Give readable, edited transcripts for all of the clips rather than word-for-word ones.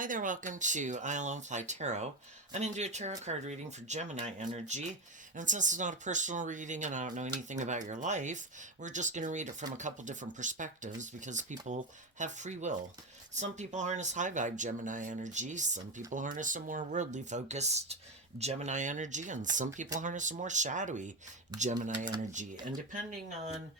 Hi there, welcome to Isle Fly Tarot. I'm going to do a tarot card reading for Gemini energy. And since it's not a personal reading and I don't know anything about your life, we're just going to read it from a couple different perspectives because people have free will. Some people harness high vibe Gemini energy, some people harness a more worldly focused Gemini energy, and some people harness a more shadowy Gemini energy. And depending on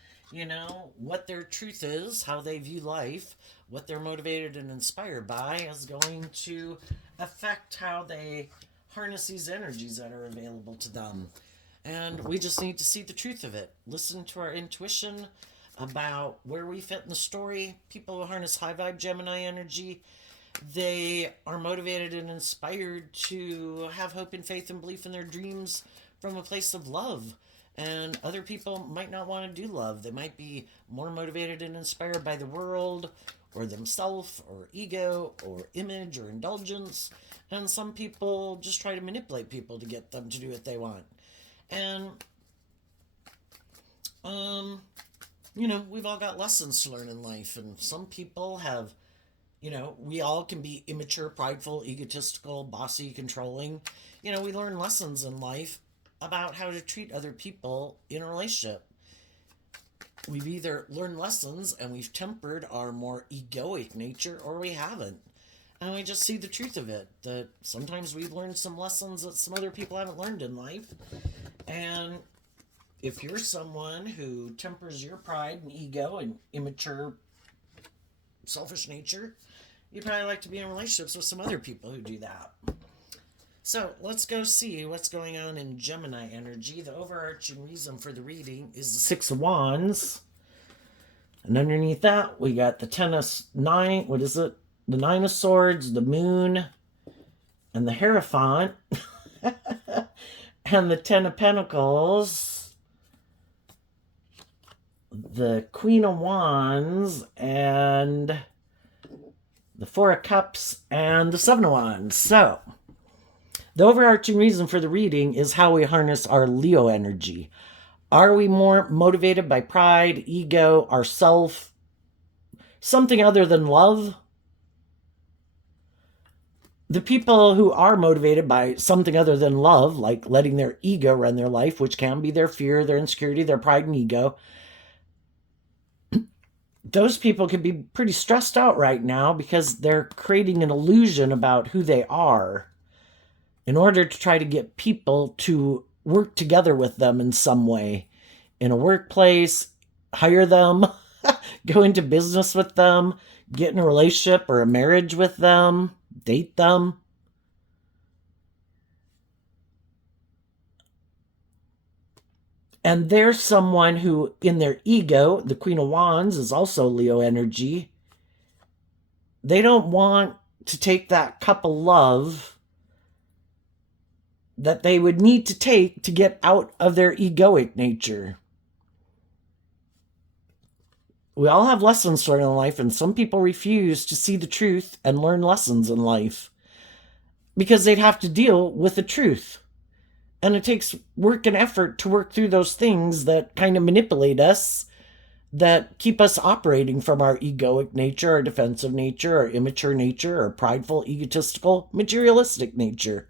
what their truth is, how they view life, what they're motivated and inspired by is going to affect how they harness these energies that are available to them. And we just need to see the truth of it. Listen to our intuition about where we fit in the story. People who harness high vibe Gemini energy, they are motivated and inspired to have hope and faith and belief in their dreams from a place of love. And other people might not want to do love. They might be more motivated and inspired by the world or themselves or ego or image or indulgence. And some people just try to manipulate people to get them to do what they want. And, we've all got lessons to learn in life. And some people have, we all can be immature, prideful, egotistical, bossy, controlling. We learn lessons in life about how to treat other people in a relationship. We've either learned lessons and we've tempered our more egoic nature, or we haven't. And we just see the truth of it, that sometimes we've learned some lessons that some other people haven't learned in life. And if you're someone who tempers your pride and ego and immature, selfish nature, you'd probably like to be in relationships with some other people who do that. So let's go see what's going on in Gemini energy. The overarching reason for the reading is the Six of Wands. And underneath that, we got the the Nine of Swords, the Moon, and the Hierophant, and the Ten of Pentacles, the Queen of Wands, and the Four of Cups, and the Seven of Wands. So the overarching reason for the reading is how we harness our Leo energy. Are we more motivated by pride, ego, ourself, something other than love? The people who are motivated by something other than love, like letting their ego run their life, which can be their fear, their insecurity, their pride and ego, those people can be pretty stressed out right now because they're creating an illusion about who they are in order to try to get people to work together with them in some way. In a workplace, hire them, go into business with them, get in a relationship or a marriage with them, date them. And there's someone who, in their ego, the Queen of Wands is also Leo energy. They don't want to take that cup of love that they would need to take to get out of their egoic nature. We all have lessons to learn in life, and some people refuse to see the truth and learn lessons in life because they'd have to deal with the truth. And it takes work and effort to work through those things that kind of manipulate us, that keep us operating from our egoic nature, our defensive nature, our immature nature, our prideful, egotistical, materialistic nature.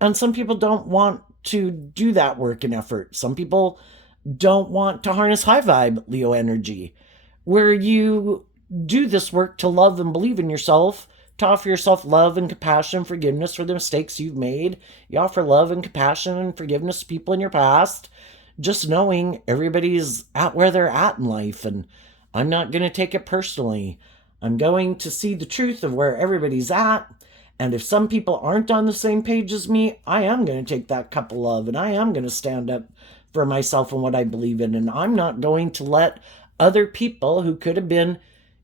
And some people don't want to do that work and effort. Some people don't want to harness high vibe Leo energy, where you do this work to love and believe in yourself, to offer yourself love and compassion and forgiveness for the mistakes you've made. You offer love and compassion and forgiveness to people in your past, just knowing everybody's at where they're at in life. And I'm not going to take it personally. I'm going to see the truth of where everybody's at. And if some people aren't on the same page as me, I am going to take that cup of love and I am going to stand up for myself and what I believe in. And I'm not going to let other people who could have been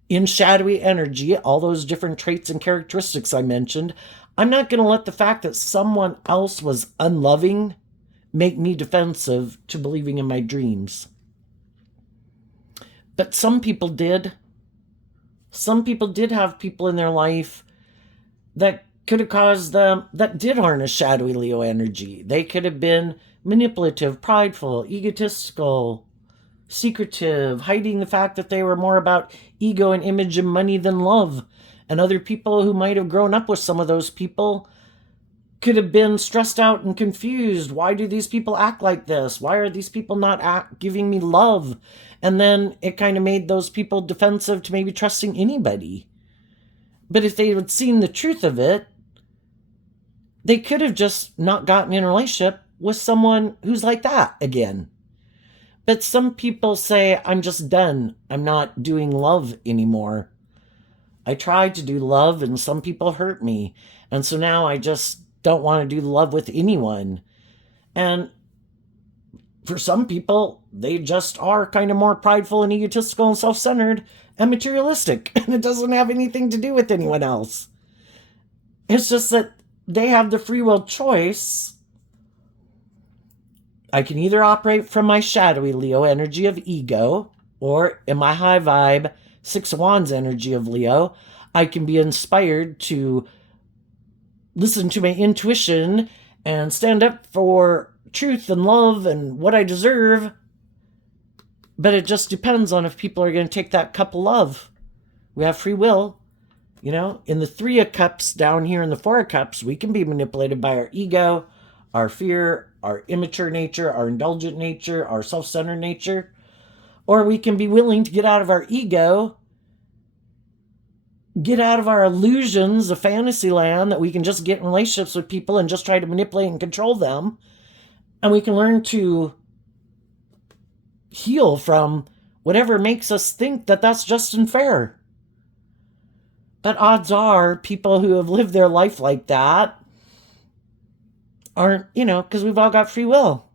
in shadowy energy, all those different traits and characteristics I mentioned, I'm not going to let the fact that someone else was unloving make me defensive to believing in my dreams. But some people did. Some people did have people in their life that could have caused them, that did harness shadowy Leo energy. They could have been manipulative, prideful, egotistical, secretive, hiding the fact that they were more about ego and image and money than love. And other people who might have grown up with some of those people could have been stressed out and confused. Why do these people act like this? Why are these people not giving me love? And then it kind of made those people defensive to maybe trusting anybody. But if they had seen the truth of it, they could have just not gotten in a relationship with someone who's like that again. But some people say, I'm just done. I'm not doing love anymore. I tried to do love and some people hurt me. And so now I just don't want to do love with anyone. And for some people, they just are kind of more prideful and egotistical and self-centered and materialistic. And it doesn't have anything to do with anyone else. It's just that they have the free will choice. I can either operate from my shadowy Leo energy of ego, or in my high vibe Six of Wands energy of Leo, I can be inspired to listen to my intuition and stand up for truth and love and what I deserve. But it just depends on if people are going to take that cup of love. We have free will. You know, in the Three of Cups down here in the Four of Cups, we can be manipulated by our ego, our fear, our immature nature, our indulgent nature, our self-centered nature. Or we can be willing to get out of our ego, get out of our illusions of fantasy land that we can just get in relationships with people and just try to manipulate and control them. And we can learn to heal from whatever makes us think that that's just and fair. But odds are people who have lived their life like that aren't, because we've all got free will.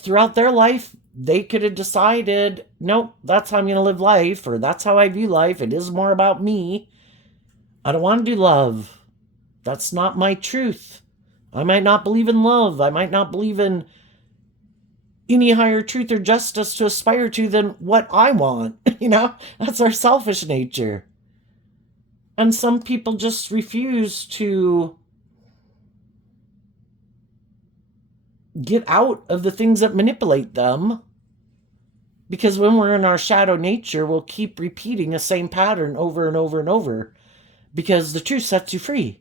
Throughout their life, they could have decided, nope, that's how I'm going to live life, or that's how I view life. It is more about me. I don't want to do love. That's not my truth. I might not believe in love. I might not believe in any higher truth or justice to aspire to than what I want. That's our selfish nature. And some people just refuse to get out of the things that manipulate them. Because when we're in our shadow nature, we'll keep repeating the same pattern over and over and over. Because the truth sets you free.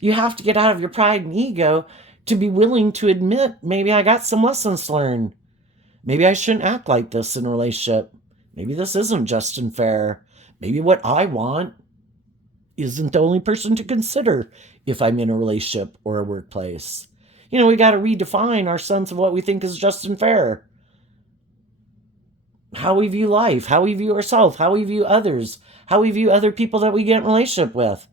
You have to get out of your pride and ego to be willing to admit, maybe I got some lessons to learn. Maybe I shouldn't act like this in a relationship. Maybe this isn't just and fair. Maybe what I want isn't the only person to consider if I'm in a relationship or a workplace. We got to redefine our sense of what we think is just and fair. How we view life, how we view ourselves, how we view others, how we view other people that we get in a relationship with.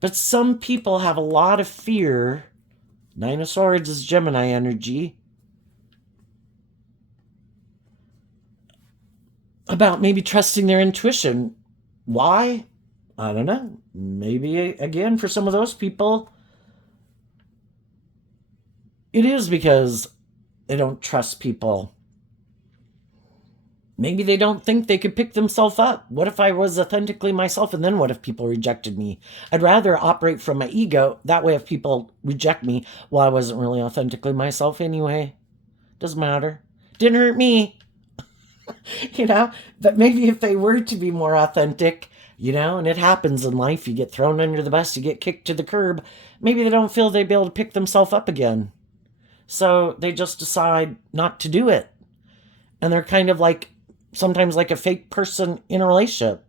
But some people have a lot of fear. Nine of Swords is Gemini energy. About maybe trusting their intuition. Why? I don't know. Maybe, again, for some of those people, it is because they don't trust people. Maybe they don't think they could pick themselves up. What if I was authentically myself, and then what if people rejected me? I'd rather operate from my ego. That way if people reject me, well, I wasn't really authentically myself anyway. Doesn't matter. Didn't hurt me. But maybe if they were to be more authentic, and it happens in life, you get thrown under the bus, you get kicked to the curb, maybe they don't feel they'd be able to pick themselves up again. So they just decide not to do it. And they're kind of sometimes like a fake person in a relationship.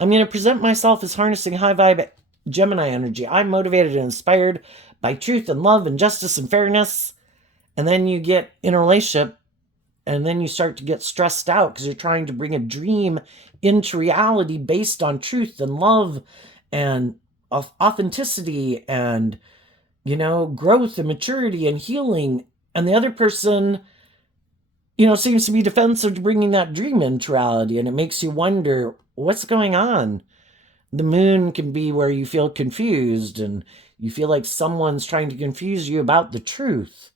I'm going to present myself as harnessing high vibe Gemini energy. I'm motivated and inspired by truth and love and justice and fairness. And then you get in a relationship and then you start to get stressed out because you're trying to bring a dream into reality based on truth and love and authenticity and, growth and maturity and healing. And the other person, seems to be defensive to bringing that dream into reality. And it makes you wonder, what's going on? The moon can be where you feel confused and you feel like someone's trying to confuse you about the truth.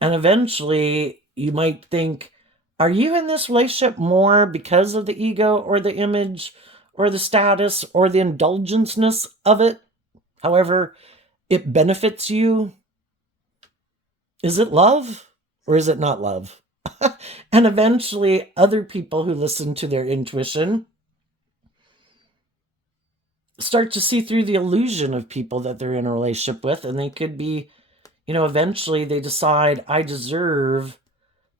And eventually you might think, are you in this relationship more because of the ego or the image or the status or the indulgenceness of it? However, it benefits you. Is it love or is it not love? And eventually other people who listen to their intuition start to see through the illusion of people that they're in a relationship with, and they could be, eventually they decide, I deserve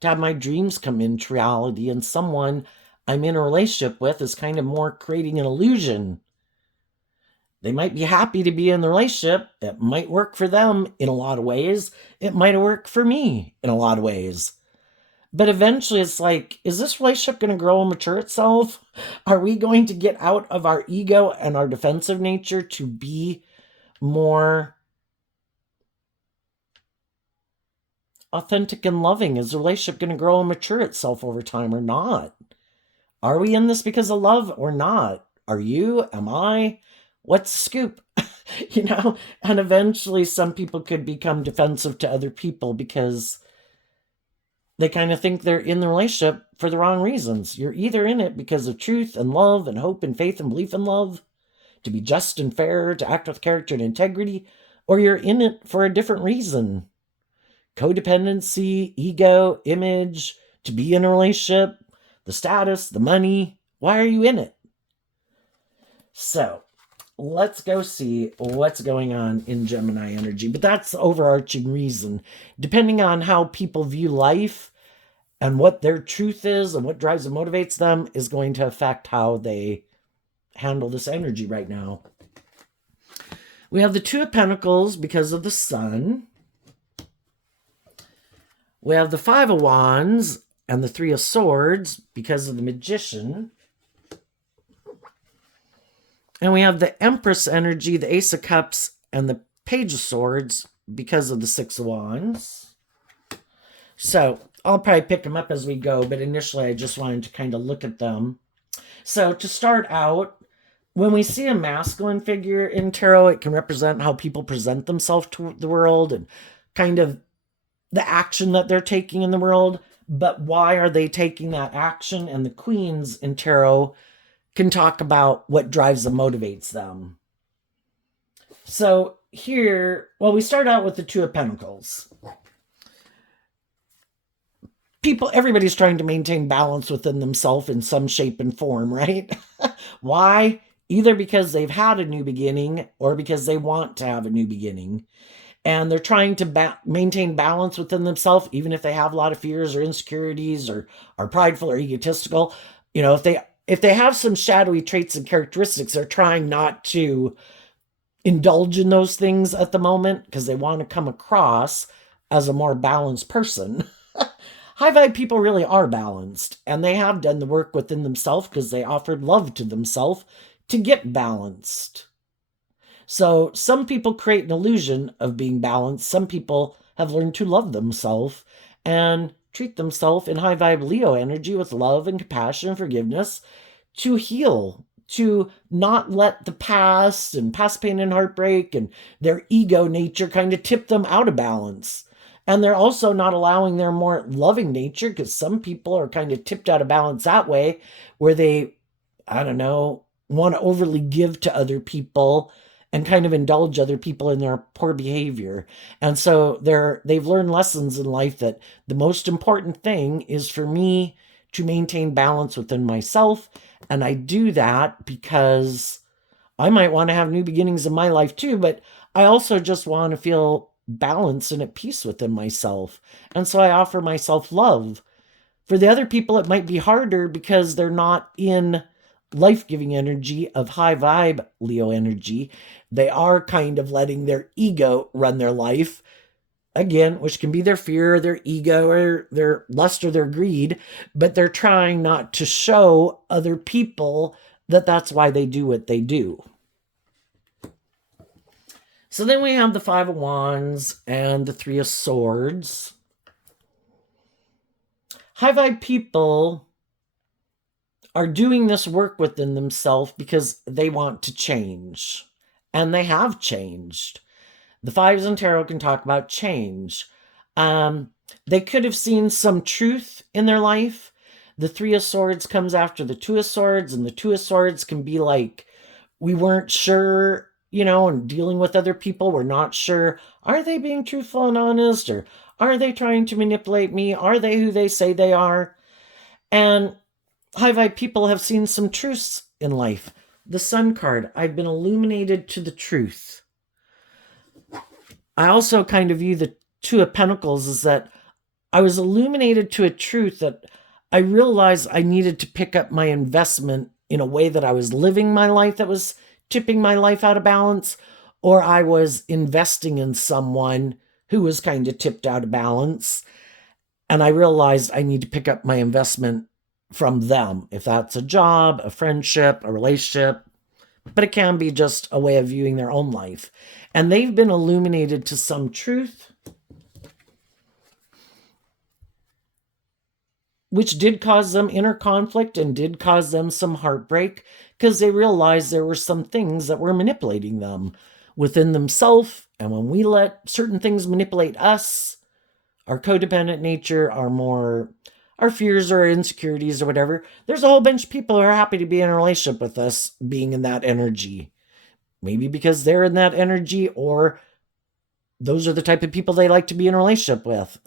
to have my dreams come into reality, and someone I'm in a relationship with is kind of more creating an illusion. They might be happy to be in the relationship. It might work for them in a lot of ways. It might work for me in a lot of ways. But eventually it's like, is this relationship going to grow and mature itself? Are we going to get out of our ego and our defensive nature to be more authentic and loving? Is the relationship going to grow and mature itself over time or not? Are we in this because of love or not? Are you? Am I? What's the scoop? And eventually some people could become defensive to other people because they kind of think they're in the relationship for the wrong reasons. You're either in it because of truth and love and hope and faith and belief in love, to be just and fair, to act with character and integrity, or you're in it for a different reason. Codependency, ego, image, to be in a relationship, the status, the money. Why are you in it? So let's go see what's going on in Gemini energy. But that's the overarching reason. Depending on how people view life and what their truth is and what drives and motivates them is going to affect how they handle this energy right now. We have the Two of Pentacles because of the Sun. We have the Five of Wands and the Three of Swords because of the Magician. And we have the Empress energy, the Ace of Cups, and the Page of Swords because of the Six of Wands. So I'll probably pick them up as we go, but initially I just wanted to kind of look at them. So to start out, when we see a masculine figure in tarot, it can represent how people present themselves to the world and kind of the action that they're taking in the world. But why are they taking that action? And the queens in tarot can talk about what drives and motivates them. So here, we start out with the Two of Pentacles. Everybody's trying to maintain balance within themselves in some shape and form, right? Why? Either because they've had a new beginning or because they want to have a new beginning. And they're trying to maintain balance within themselves, even if they have a lot of fears or insecurities or are prideful or egotistical. If they have some shadowy traits and characteristics, they're trying not to indulge in those things at the moment because they want to come across as a more balanced person. High vibe people really are balanced, and they have done the work within themselves because they offered love to themselves to get balanced. So some people create an illusion of being balanced. Some people have learned to love themselves and treat themselves in high vibe Leo energy with love and compassion and forgiveness to heal, to not let the past and past pain and heartbreak and their ego nature kind of tip them out of balance. And they're also not allowing their more loving nature, because some people are kind of tipped out of balance that way, where they, want to overly give to other people and kind of indulge other people in their poor behavior. And so they've learned lessons in life that the most important thing is for me to maintain balance within myself. And I do that because I might want to have new beginnings in my life too, but I also just want to feel balanced and at peace within myself. And so I offer myself love. For the other people, it might be harder because they're not in life-giving energy of high vibe Leo energy. They are kind of letting their ego run their life, again, which can be their fear, their ego, or their lust, or their greed, but they're trying not to show other people that that's why they do what they do. So then we have the Five of Wands and the Three of Swords. High vibe people are doing this work within themselves because they want to change. And they have changed. The Fives in tarot can talk about change. They could have seen some truth in their life. The Three of Swords comes after the Two of Swords, and the Two of Swords can be like, we weren't sure, and dealing with other people, we're not sure, are they being truthful and honest, or are they trying to manipulate me? Are they who they say they are? And high vibe people have seen some truths in life. The Sun card, I've been illuminated to the truth. I also kind of view the Two of Pentacles as that I was illuminated to a truth that I realized I needed to pick up my investment in a way that I was living my life that was tipping my life out of balance, or I was investing in someone who was kind of tipped out of balance. And I realized I need to pick up my investment from them, if that's a job, a friendship, a relationship, but it can be just a way of viewing their own life. And they've been illuminated to some truth, which did cause them inner conflict and did cause them some heartbreak, because they realized there were some things that were manipulating them within themselves. And when we let certain things manipulate us, our codependent nature, our fears or insecurities or whatever, there's a whole bunch of people who are happy to be in a relationship with us being in that energy. Maybe because they're in that energy, or those are the type of people they like to be in a relationship with,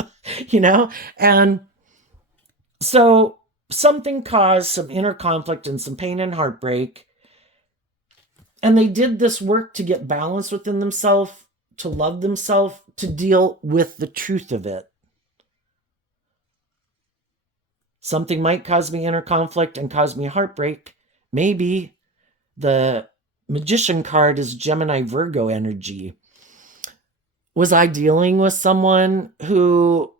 you know? And so something caused some inner conflict and some pain and heartbreak. And they did this work to get balance within themselves, to love themselves, to deal with the truth of it. Something might cause me inner conflict and cause me heartbreak. Maybe the Magician card is Gemini Virgo energy. Was I dealing with someone who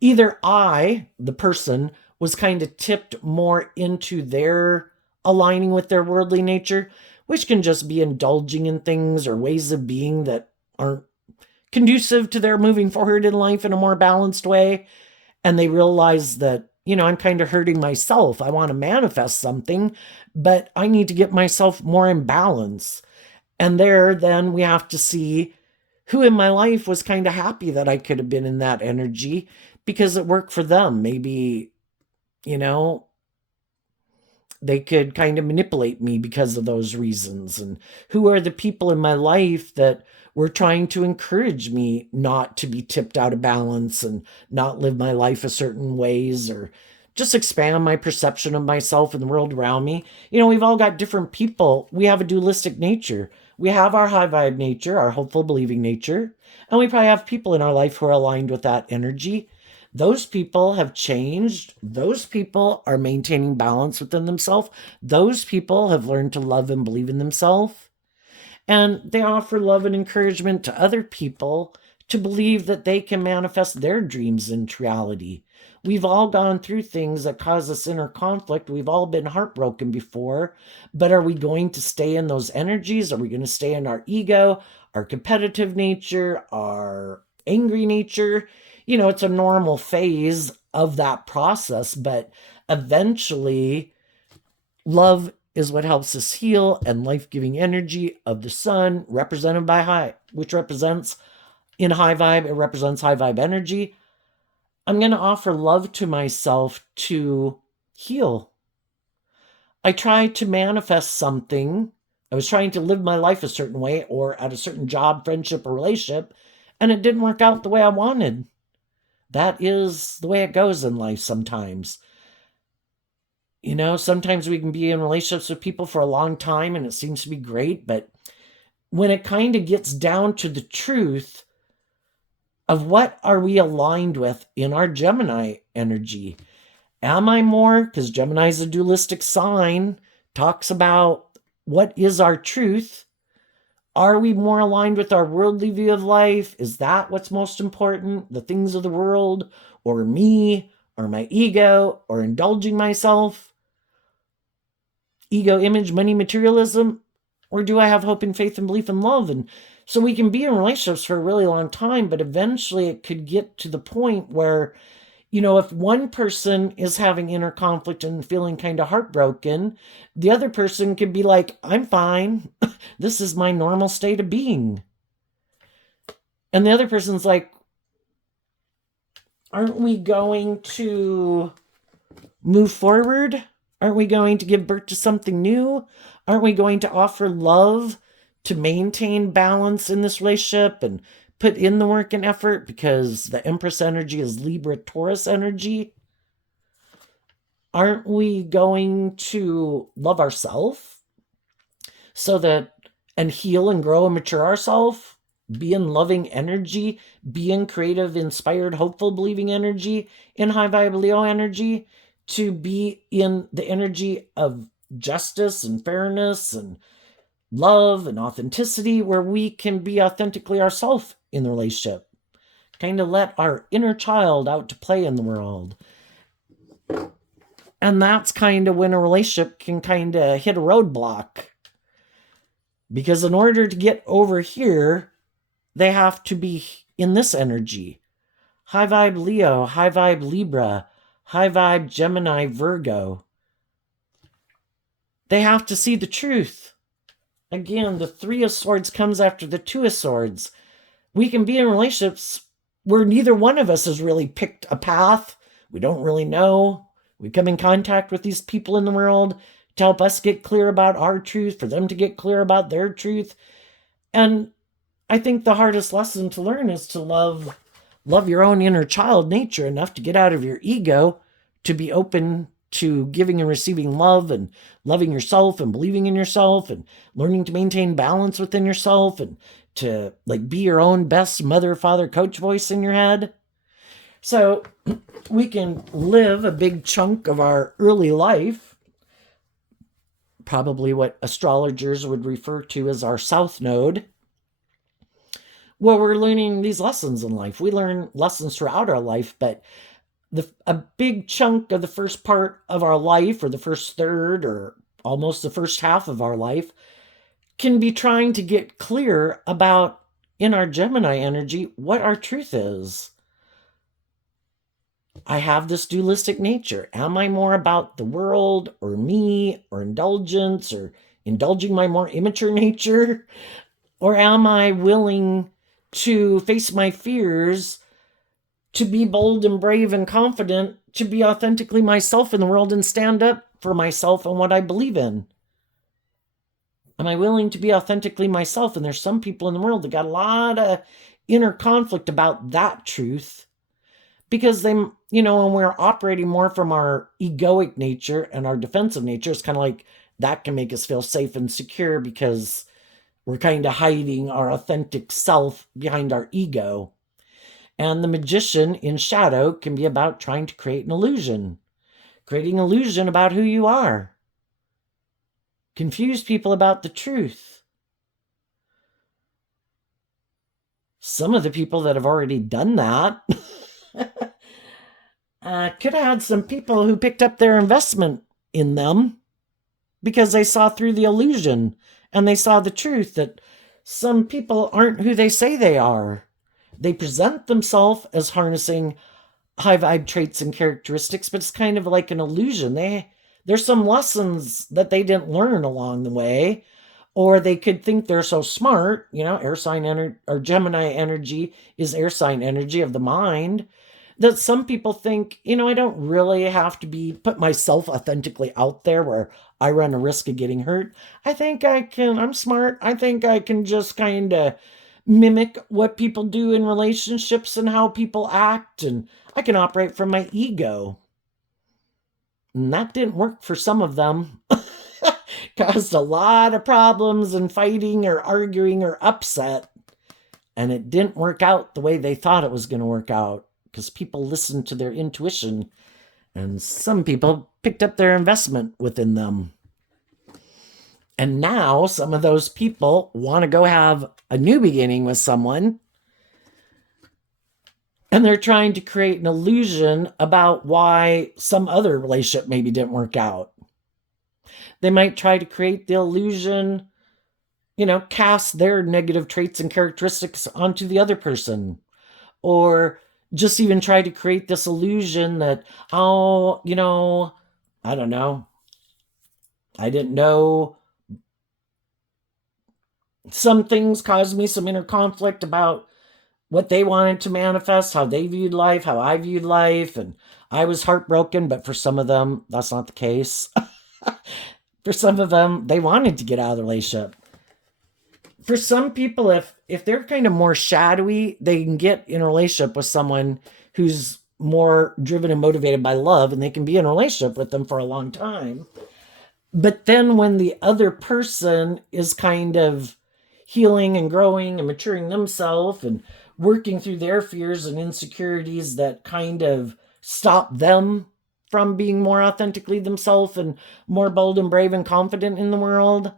either I, the person, was kind of tipped more into their aligning with their worldly nature, which can just be indulging in things or ways of being that aren't conducive to their moving forward in life in a more balanced way. And they realize that, I'm kind of hurting myself. I want to manifest something, but I need to get myself more in balance. And then we have to see who in my life was kind of happy that I could have been in that energy because it worked for them. Maybe, they could kind of manipulate me because of those reasons. And who are the people in my life that were trying to encourage me not to be tipped out of balance and not live my life a certain ways, or just expand my perception of myself and the world around me. We've all got different people. We have a dualistic nature. We have our high vibe nature, our hopeful believing nature, and we probably have people in our life who are aligned with that energy. Those people have changed. Those people are maintaining balance within themselves. Those people have learned to love and believe in themselves. And they offer love and encouragement to other people to believe that they can manifest their dreams into reality. We've all gone through things that cause us inner conflict. We've all been heartbroken before. But are we going to stay in those energies? Are we going to stay in our ego, our competitive nature, our angry nature? It's a normal phase of that process, but eventually love is what helps us heal, and life-giving energy of the sun, represented by high, which represents in high vibe, it represents high vibe energy. I'm going to offer love to myself to heal. I tried to manifest something. I was trying to live my life a certain way, or at a certain job, friendship, or relationship, and it didn't work out the way I wanted. That is the way it goes in life sometimes. Sometimes we can be in relationships with people for a long time and it seems to be great, but when it kind of gets down to the truth of what are we aligned with in our Gemini energy, am I more, because Gemini is a dualistic sign, talks about what is our truth. Are we more aligned with our worldly view of life? Is that what's most important? The things of the world, or me, or my ego, or indulging myself? Ego, image, money, materialism? Or do I have hope and faith and belief and love? And so we can be in relationships for a really long time, but eventually it could get to the point where, if one person is having inner conflict and feeling kind of heartbroken, the other person could be like, I'm fine. This is my normal state of being. And the other person's like, aren't we going to move forward? Aren't we going to give birth to something new? Aren't we going to offer love to maintain balance in this relationship and put in the work and effort, because the Empress energy is Libra Taurus energy? Aren't we going to love ourselves? so that and heal and grow and mature ourselves, be in loving energy, be in creative, inspired, hopeful, believing energy, in high vibe Leo energy, to be in the energy of justice and fairness and love and authenticity, where we can be authentically ourselves in the relationship. Kind of let our inner child out to play in the world. And that's kind of when a relationship can kind of hit a roadblock. Because in order to get over here, they have to be in this energy. High vibe Leo, high vibe Libra, high vibe Gemini, Virgo. They have to see the truth. Again, the Three of Swords comes after the Two of Swords. We can be in relationships where neither one of us has really picked a path. We don't really know. We come in contact with these people in the world to help us get clear about our truth, for them to get clear about their truth. And I think the hardest lesson to learn is to love your own inner child nature enough to get out of your ego, to be open to giving and receiving love and loving yourself and believing in yourself and learning to maintain balance within yourself and to like be your own best mother, father, coach voice in your head. So we can live a big chunk of our early life, probably what astrologers would refer to as our South Node, where we're learning these lessons in life. We learn lessons throughout our life, but a big chunk of the first part of our life, or the first third, or almost the first half of our life, can be trying to get clear about, in our Gemini energy, what our truth is. I have this dualistic nature. Am I more about the world or me or indulgence or indulging my more immature nature? Or am I willing to face my fears, to be bold and brave and confident, to be authentically myself in the world and stand up for myself and what I believe in? Am I willing to be authentically myself? And there's some people in the world that got a lot of inner conflict about that truth, because they, when we're operating more from our egoic nature and our defensive nature, it's kind of like that can make us feel safe and secure because we're kind of hiding our authentic self behind our ego. And the magician in shadow can be about trying to create an illusion, creating an illusion about who you are. Confuse people about the truth. Some of the people that have already done that could have had some people who picked up their investment in them because they saw through the illusion and they saw the truth that some people aren't who they say they are. They present themselves as harnessing high vibe traits and characteristics, but it's kind of like an illusion. There's some lessons that they didn't learn along the way, or they could think they're so smart. Air sign energy, or Gemini energy is air sign energy of the mind, that some people think, I don't really have to put myself authentically out there where I run a risk of getting hurt. I'm smart. I think I can just kind of mimic what people do in relationships and how people act, and I can operate from my ego. And that didn't work for some of them. Caused a lot of problems and fighting or arguing or upset. And it didn't work out the way they thought it was going to work out, because people listened to their intuition, and some people picked up their investment within them. And now some of those people want to go have a new beginning with someone, and they're trying to create an illusion about why some other relationship maybe didn't work out. They might try to create the illusion, cast their negative traits and characteristics onto the other person, or just even try to create this illusion that, I don't know, I didn't know some things caused me some inner conflict about what they wanted to manifest, how they viewed life, how I viewed life, and I was heartbroken. But for some of them, that's not the case. For some of them, they wanted to get out of the relationship. For some people, if they're kind of more shadowy, they can get in a relationship with someone who's more driven and motivated by love, and they can be in a relationship with them for a long time. But then when the other person is kind of healing and growing and maturing themselves and working through their fears and insecurities that kind of stop them from being more authentically themselves and more bold and brave and confident in the world,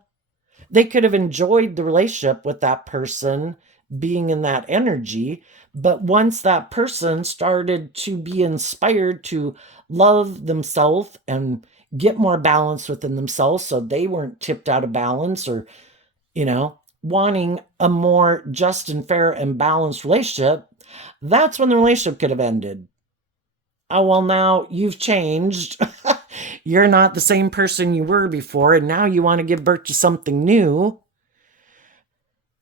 they could have enjoyed the relationship with that person being in that energy. But once that person started to be inspired to love themselves and get more balance within themselves, so they weren't tipped out of balance or, wanting a more just and fair and balanced relationship, that's when the relationship could have ended. Oh, well, now you've changed. You're not the same person you were before, and now you want to give birth to something new.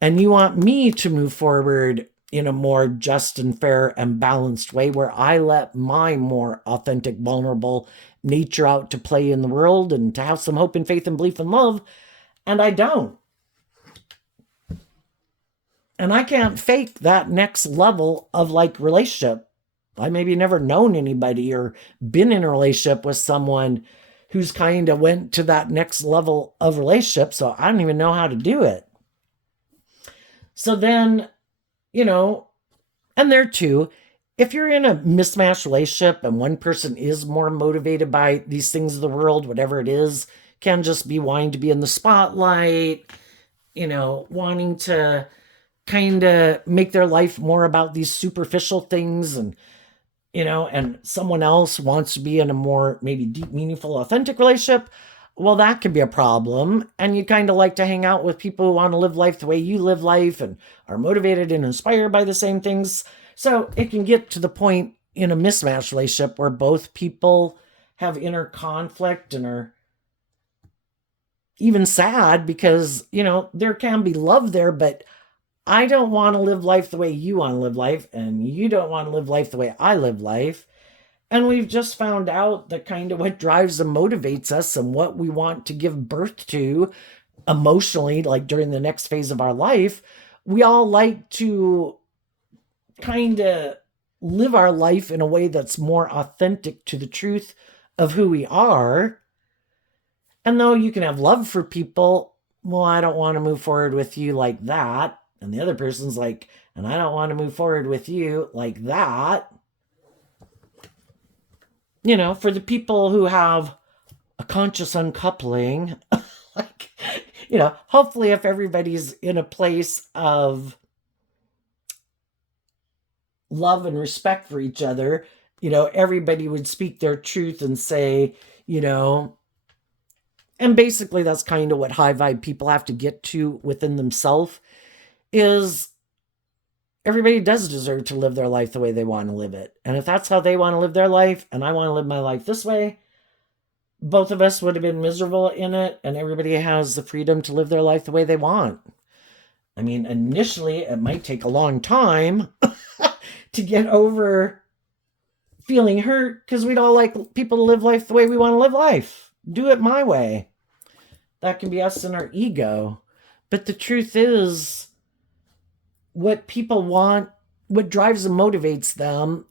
And you want me to move forward in a more just and fair and balanced way where I let my more authentic, vulnerable nature out to play in the world and to have some hope and faith and belief and love. And I don't. And I can't fake that next level of like relationship. I maybe never known anybody or been in a relationship with someone who's kind of went to that next level of relationship. So I don't even know how to do it. So then, and there too, if you're in a mismatched relationship and one person is more motivated by these things of the world, whatever it is, can just be wanting to be in the spotlight, wanting to kind of make their life more about these superficial things and someone else wants to be in a more maybe deep, meaningful, authentic relationship, well, that could be a problem. And you kind of like to hang out with people who want to live life the way you live life and are motivated and inspired by the same things. So it can get to the point in a mismatched relationship where both people have inner conflict and are even sad because, there can be love there, but I don't want to live life the way you want to live life, and you don't want to live life the way I live life. And we've just found out that kind of what drives and motivates us and what we want to give birth to emotionally, like during the next phase of our life. We all like to kind of live our life in a way that's more authentic to the truth of who we are. And though you can have love for people, well, I don't want to move forward with you like that. And the other person's like, and I don't want to move forward with you like that. For the people who have a conscious uncoupling, like, hopefully if everybody's in a place of love and respect for each other, everybody would speak their truth and say, and basically that's kind of what high vibe people have to get to within themselves is everybody does deserve to live their life the way they want to live it. And if that's how they want to live their life and I want to live my life this way, both of us would have been miserable in it, and everybody has the freedom to live their life the way they want. I mean, initially it might take a long time to get over feeling hurt because we'd all like people to live life the way we want to live life. Do it my way. That can be us and our ego. But the truth is, what people want, what drives and motivates them,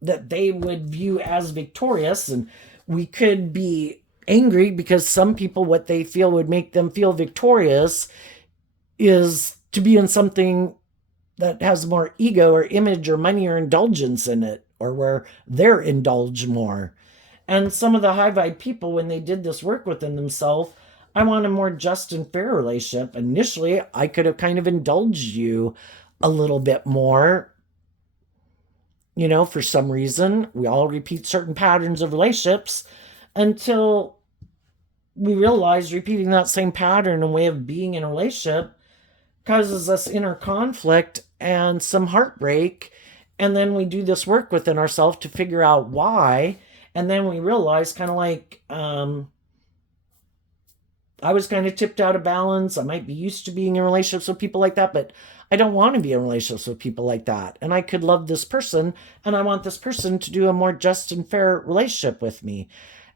that they would view as victorious. And we could be angry because some people, what they feel would make them feel victorious is to be in something that has more ego or image or money or indulgence in it, or where they're indulged more. And some of the high vibe people, when they did this work within themselves, I want a more just and fair relationship. Initially, I could have kind of indulged you a little bit more. For some reason, we all repeat certain patterns of relationships until we realize repeating that same pattern and way of being in a relationship causes us inner conflict and some heartbreak. And then we do this work within ourselves to figure out why. And then we realize, kind of like, I was kind of tipped out of balance. I might be used to being in relationships with people like that, but I don't want to be in relationships with people like that. And I could love this person, and I want this person to do a more just and fair relationship with me.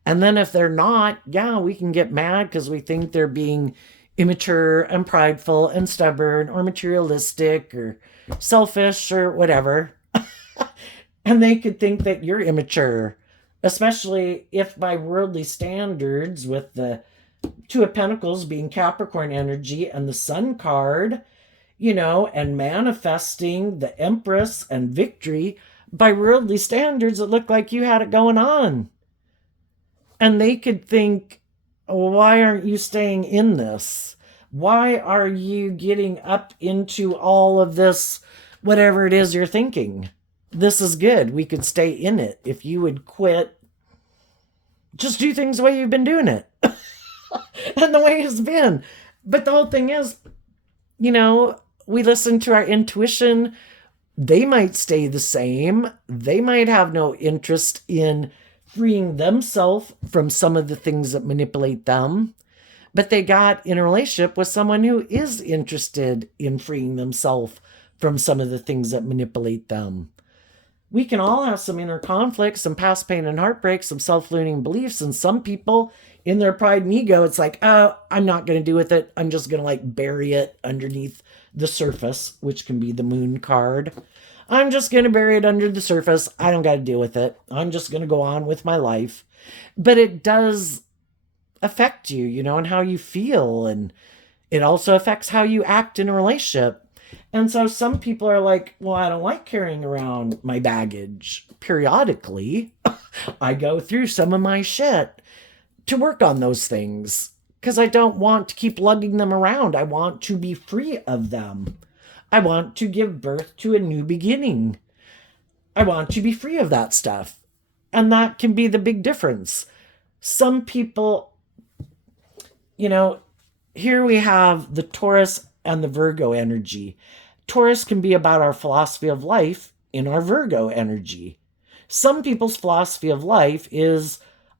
And then if they're not, yeah, we can get mad because we think they're being immature and prideful and stubborn or materialistic or selfish or whatever. And they could think that you're immature. especially if by worldly standards, with the Two of Pentacles being Capricorn energy and the Sun card, and manifesting the Empress and victory, by worldly standards, it looked like you had it going on. And they could think, why aren't you staying in this? Why are you getting up into all of this, whatever it is you're thinking? This is good. We could stay in it. If you would quit, just do things the way you've been doing it. And the way it's been. But the whole thing is, we listen to our intuition. They might stay the same. They might have no interest in freeing themselves from some of the things that manipulate them. But they got in a relationship with someone who is interested in freeing themselves from some of the things that manipulate them. We can all have some inner conflicts, some past pain and heartbreak, some self-limiting beliefs, and some people in their pride and ego, it's like, oh, I'm not going to do with it. I'm just going to bury it underneath the surface, which can be the moon card. I'm just going to bury it under the surface. I don't got to deal with it. I'm just going to go on with my life. But it does affect you, and how you feel. And it also affects how you act in a relationship. And so some people are like, well, I don't like carrying around my baggage. Periodically, I go through some of my shit to work on those things because I don't want to keep lugging them around. I want to be free of them. I want to give birth to a new beginning. I want to be free of that stuff. And that can be the big difference. Some people, here we have the Taurus and the Virgo energy. Taurus can be about our philosophy of life in our Virgo energy. Some people's philosophy of life is,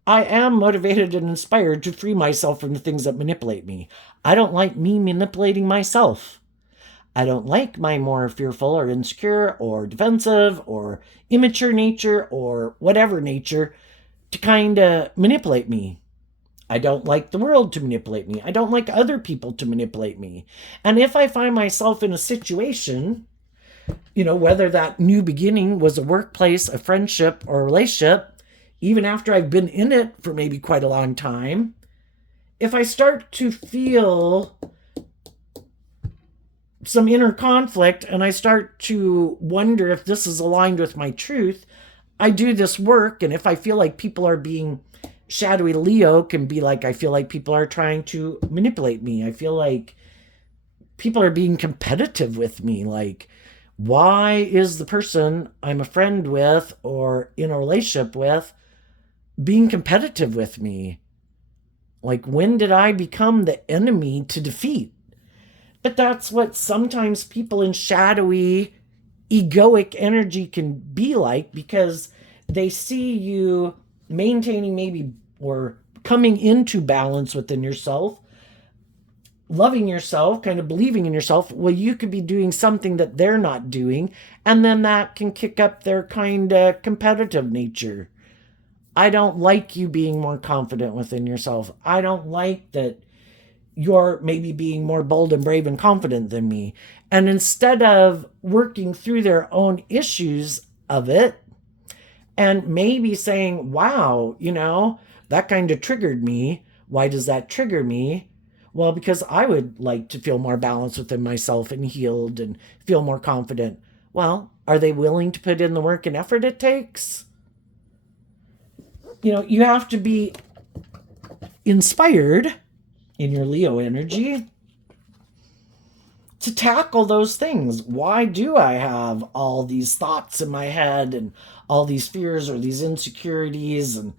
I am motivated and inspired to free myself from the things that manipulate me. I don't like me manipulating myself. I don't like my more fearful or insecure or defensive or immature nature or whatever nature to kind of manipulate me. I don't like the world to manipulate me. I don't like other people to manipulate me. And if I find myself in a situation, whether that new beginning was a workplace, a friendship, or a relationship, even after I've been in it for maybe quite a long time, if I start to feel some inner conflict and I start to wonder if this is aligned with my truth, I do this work. And if I feel like people are being shadowy, Leo can be like, I feel like people are trying to manipulate me. I feel like people are being competitive with me. Like, why is the person I'm a friend with or in a relationship with being competitive with me? Like, when did I become the enemy to defeat? But that's what sometimes people in shadowy, egoic energy can be like, because they see you maintaining maybe or coming into balance within yourself, loving yourself, kind of believing in yourself. Well, you could be doing something that they're not doing, and then that can kick up their kind of competitive nature. I don't like you being more confident within yourself. I don't like that you're maybe being more bold and brave and confident than me. And instead of working through their own issues of it and maybe saying, wow, that kind of triggered me. Why does that trigger me? Well, because I would like to feel more balanced within myself and healed and feel more confident. Well, are they willing to put in the work and effort it takes? You have to be inspired in your Leo energy to tackle those things. Why do I have all these thoughts in my head and all these fears or these insecurities? And,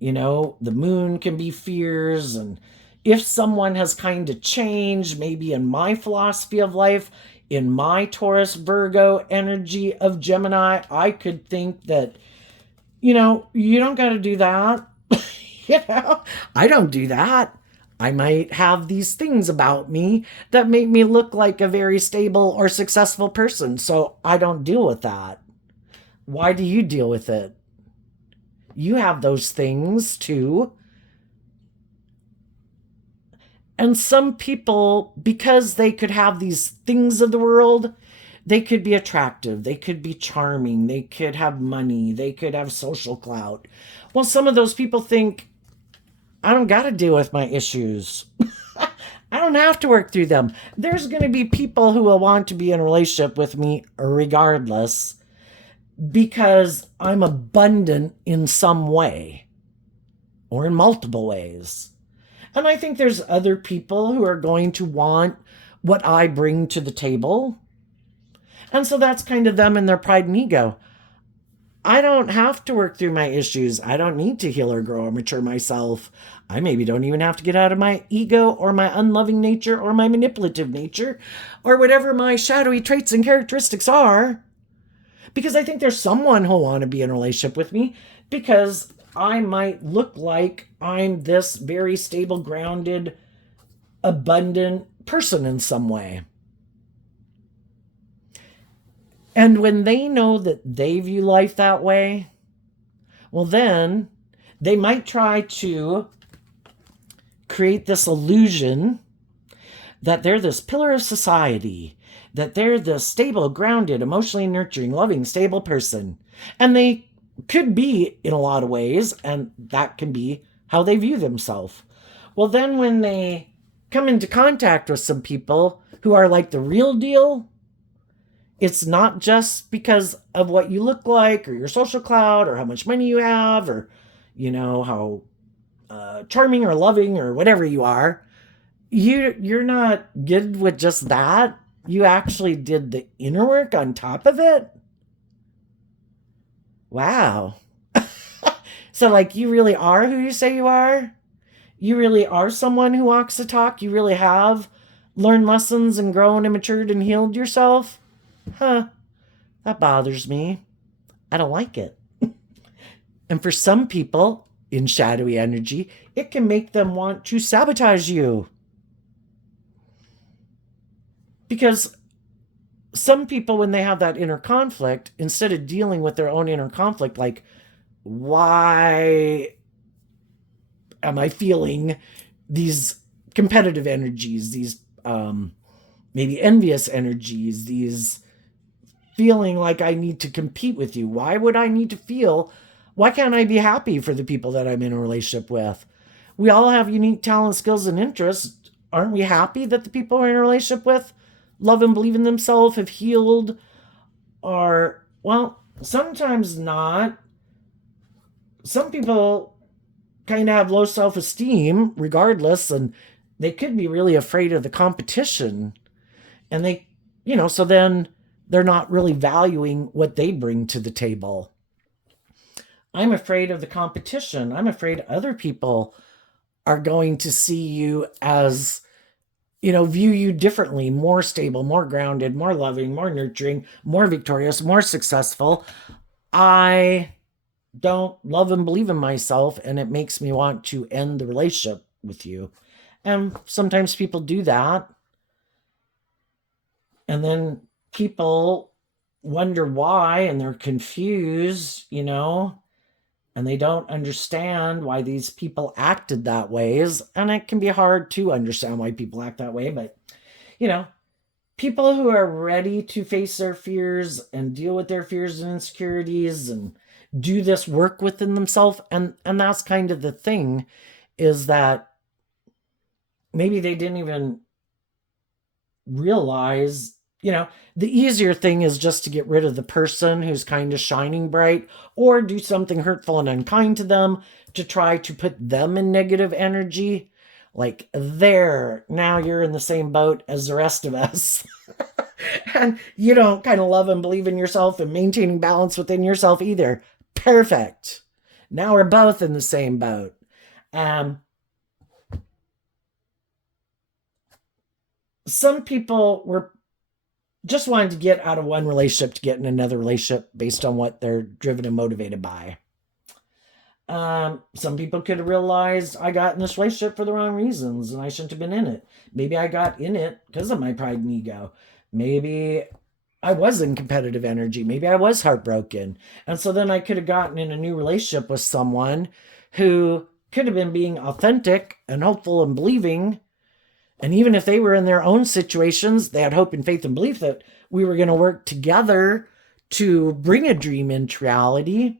the moon can be fears. And if someone has kind of changed, maybe in my philosophy of life, in my Taurus Virgo energy of Gemini, I could think that, you don't got to do that. I don't do that. I might have these things about me that make me look like a very stable or successful person, so I don't deal with that. Why do you deal with it? You have those things too. And some people, because they could have these things of the world, They could be attractive, they could be charming, they could have money, they could have social clout. Well, some of those people think, I don't got to deal with my issues. I don't have to work through them. There's going to be people who will want to be in a relationship with me regardless because I'm abundant in some way or in multiple ways. And I think there's other people who are going to want what I bring to the table. And so that's kind of them and their pride and ego. I don't have to work through my issues. I don't need to heal or grow or mature myself. I maybe don't even have to get out of my ego or my unloving nature or my manipulative nature or whatever my shadowy traits and characteristics are. Because I think there's someone who'll want to be in a relationship with me because I might look like I'm this very stable, grounded, abundant person in some way. And when they know that they view life that way, well, then they might try to create this illusion that they're this pillar of society, that they're this stable, grounded, emotionally nurturing, loving, stable person. And they could be in a lot of ways, and that can be how they view themselves. Well, then when they come into contact with some people who are like the real deal, it's not just because of what you look like or your social clout or how much money you have or, how charming or loving or whatever you are. You're not good with just that. You actually did the inner work on top of it. Wow. So like you really are who you say you are? You really are someone who walks the talk? You really have learned lessons and grown and matured and healed yourself? Huh, that bothers me. I don't like it. And for some people in shadowy energy, it can make them want to sabotage you. Because some people, when they have that inner conflict, instead of dealing with their own inner conflict, like, why am I feeling these competitive energies, these maybe envious energies, these feeling like I need to compete with you? Why would I need to feel? Why can't I be happy for the people that I'm in a relationship with? We all have unique talents, skills, and interests. Aren't we happy that the people we're in a relationship with love and believe in themselves, have healed, or, well, sometimes not. Some people kind of have low self-esteem regardless, and they could be really afraid of the competition. And they, so then they're not really valuing what they bring to the table. I'm afraid of the competition. I'm afraid other people are going to see you as, view you differently, more stable, more grounded, more loving, more nurturing, more victorious, more successful. I don't love and believe in myself, and it makes me want to end the relationship with you. And sometimes people do that. And then people wonder why, and they're confused, and they don't understand why these people acted that ways. And it can be hard to understand why people act that way. But, people who are ready to face their fears and deal with their fears and insecurities and do this work within themselves. And that's kind of the thing, is that maybe they didn't even realize, the easier thing is just to get rid of the person who's kind of shining bright, or do something hurtful and unkind to them to try to put them in negative energy. Like, now you're in the same boat as the rest of us. And you don't kind of love and believe in yourself and maintaining balance within yourself either. Perfect. Now we're both in the same boat. Some people were just wanting to get out of one relationship to get in another relationship based on what they're driven and motivated by. Some people could have realized I got in this relationship for the wrong reasons and I shouldn't have been in it. Maybe I got in it because of my pride and ego. Maybe I was in competitive energy. Maybe I was heartbroken. And so then I could have gotten in a new relationship with someone who could have been being authentic and hopeful and believing. And even if they were in their own situations, they had hope and faith and belief that we were going to work together to bring a dream into reality.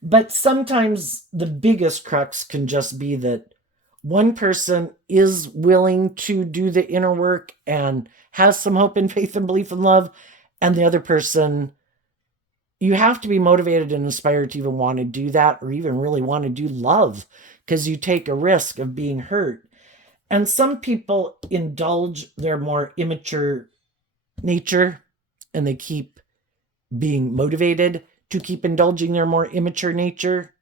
But sometimes the biggest crux can just be that one person is willing to do the inner work and has some hope and faith and belief and love, and the other person, you have to be motivated and inspired to even want to do that, or even really want to do love, because you take a risk of being hurt. And some people indulge their more immature nature, and they keep being motivated to keep indulging their more immature nature.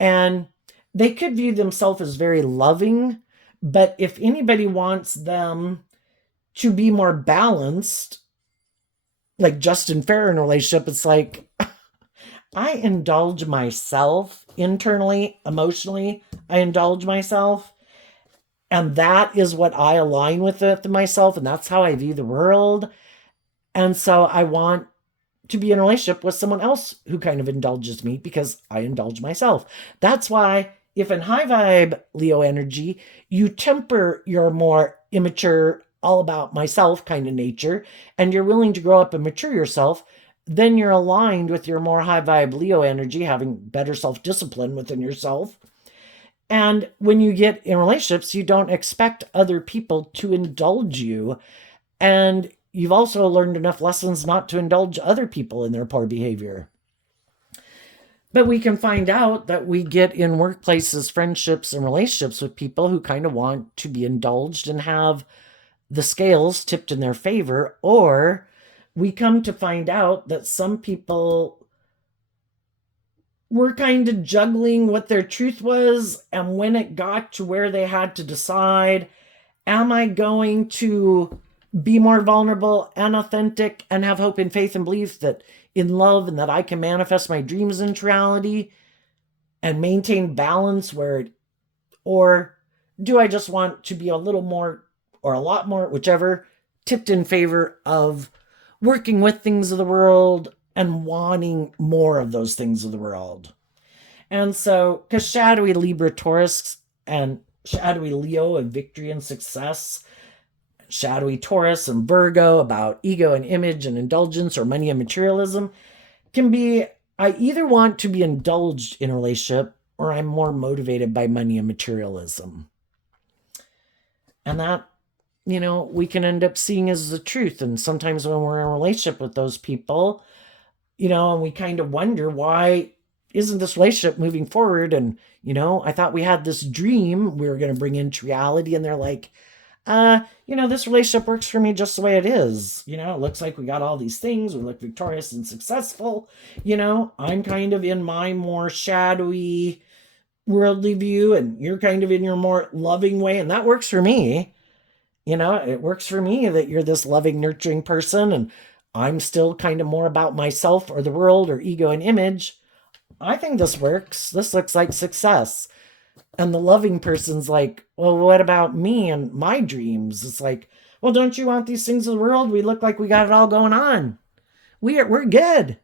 And they could view themselves as very loving, but if anybody wants them to be more balanced, like just and fair in a relationship, it's like I indulge myself internally, emotionally. I indulge myself. And that is what I align with myself. And that's how I view the world. And so I want to be in a relationship with someone else who kind of indulges me because I indulge myself. That's why if in high vibe Leo energy, you temper your more immature, all about myself kind of nature, and you're willing to grow up and mature yourself, then you're aligned with your more high vibe Leo energy, having better self-discipline within yourself. And when you get in relationships, you don't expect other people to indulge you. And you've also learned enough lessons not to indulge other people in their poor behavior. But we can find out that we get in workplaces, friendships, and relationships with people who kind of want to be indulged and have the scales tipped in their favor. Or we come to find out that some people were kind of juggling what their truth was. And when it got to where they had to decide, am I going to be more vulnerable and authentic and have hope and faith and belief that in love and that I can manifest my dreams into reality and maintain balance or do I just want to be a little more or a lot more, whichever, tipped in favor of working with things of the world and wanting more of those things of the world? And so, because shadowy Libra Taurus and shadowy Leo of victory and success, shadowy Taurus and Virgo about ego and image and indulgence or money and materialism can be, I either want to be indulged in a relationship or I'm more motivated by money and materialism. And that, we can end up seeing as the truth. And sometimes when we're in a relationship with those people, and we kind of wonder, why isn't this relationship moving forward? And, I thought we had this dream we were going to bring into reality. And they're like, this relationship works for me just the way it is. It looks like we got all these things. We look victorious and successful. I'm kind of in my more shadowy worldly view and you're kind of in your more loving way. And that works for me. It works for me that you're this loving, nurturing person and I'm still kind of more about myself or the world or ego and image. I think this works. This looks like success. And the loving person's like, well, what about me and my dreams? It's like, well, don't you want these things of the world? We look like we got it all going on. We're good.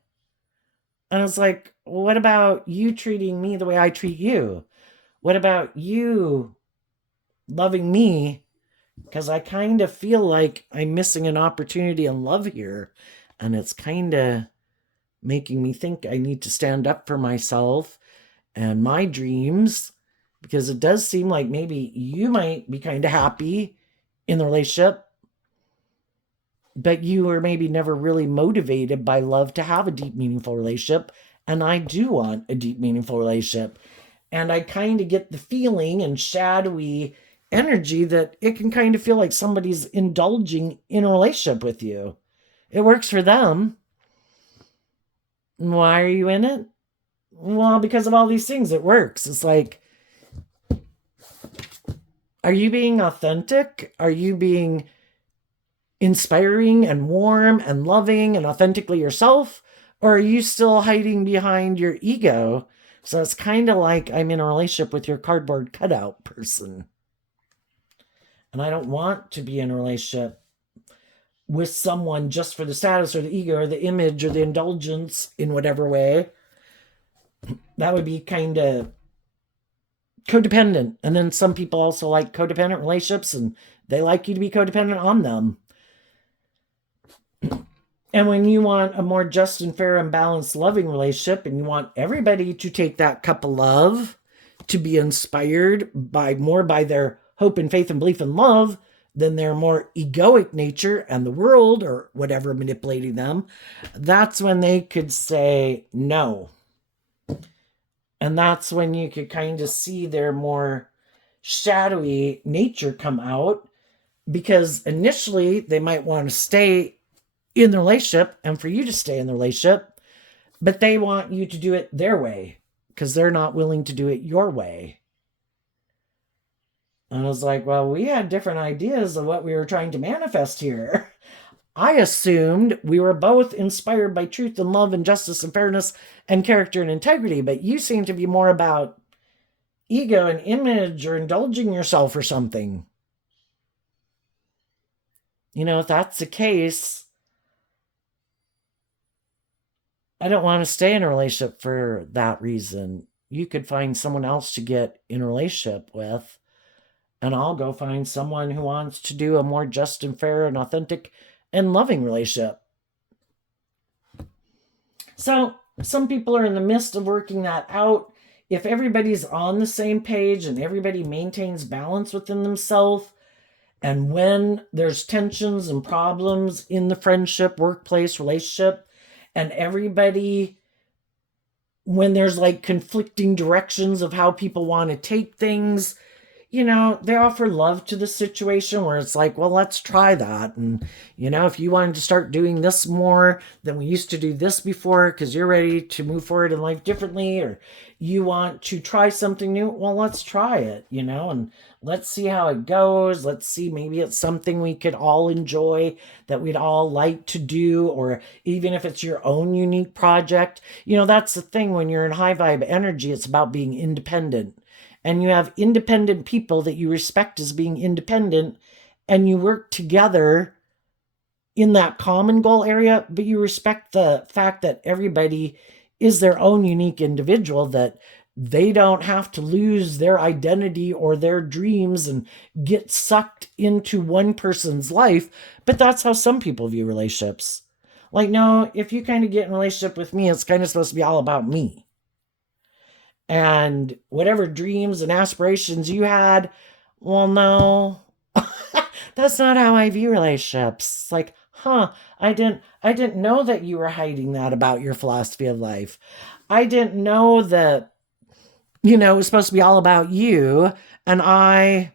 And it's like, well, what about you treating me the way I treat you? What about you loving me? Because I kind of feel like I'm missing an opportunity in love here. And it's kind of making me think I need to stand up for myself and my dreams, because it does seem like maybe you might be kind of happy in the relationship, but you were maybe never really motivated by love to have a deep, meaningful relationship. And I do want a deep, meaningful relationship. And I kind of get the feeling and shadowy energy that it can kind of feel like somebody's indulging in a relationship with you. It works for them. Why are you in it? Well, because of all these things, it works. It's like, are you being authentic? Are you being inspiring and warm and loving and authentically yourself? Or are you still hiding behind your ego? So it's kind of like I'm in a relationship with your cardboard cutout person. And I don't want to be in a relationship with someone just for the status or the ego or the image or the indulgence in whatever way. That would be kind of codependent. And then some people also like codependent relationships and they like you to be codependent on them. And when you want a more just and fair and balanced loving relationship, and you want everybody to take that cup of love, to be inspired by their hope and faith and belief in love than their more egoic nature and the world or whatever manipulating them, that's when they could say no. And that's when you could kind of see their more shadowy nature come out, because initially they might want to stay in the relationship and for you to stay in the relationship, but they want you to do it their way because they're not willing to do it your way. And I was like, well, we had different ideas of what we were trying to manifest here. I assumed we were both inspired by truth and love and justice and fairness and character and integrity, but you seem to be more about ego and image or indulging yourself or something. If that's the case, I don't want to stay in a relationship for that reason. You could find someone else to get in a relationship with, and I'll go find someone who wants to do a more just and fair and authentic and loving relationship. So some people are in the midst of working that out. If everybody's on the same page and everybody maintains balance within themselves, and when there's tensions and problems in the friendship, workplace, relationship, and everybody, when there's like conflicting directions of how people want to take things, they offer love to the situation where it's like, well, let's try that. And, if you wanted to start doing this more than we used to do this before because you're ready to move forward in life differently, or you want to try something new, well, let's try it, and let's see how it goes. Let's see, maybe it's something we could all enjoy, that we'd all like to do, or even if it's your own unique project. That's the thing when you're in high vibe energy, it's about being independent. And you have independent people that you respect as being independent, and you work together in that common goal area, but you respect the fact that everybody is their own unique individual, that they don't have to lose their identity or their dreams and get sucked into one person's life. But that's how some people view relationships. Like, no, if you kind of get in a relationship with me, it's kind of supposed to be all about me. And whatever dreams and aspirations you had, well, no, that's not how I view relationships. It's like, I didn't know that you were hiding that about your philosophy of life. I didn't know that, it was supposed to be all about you, and I,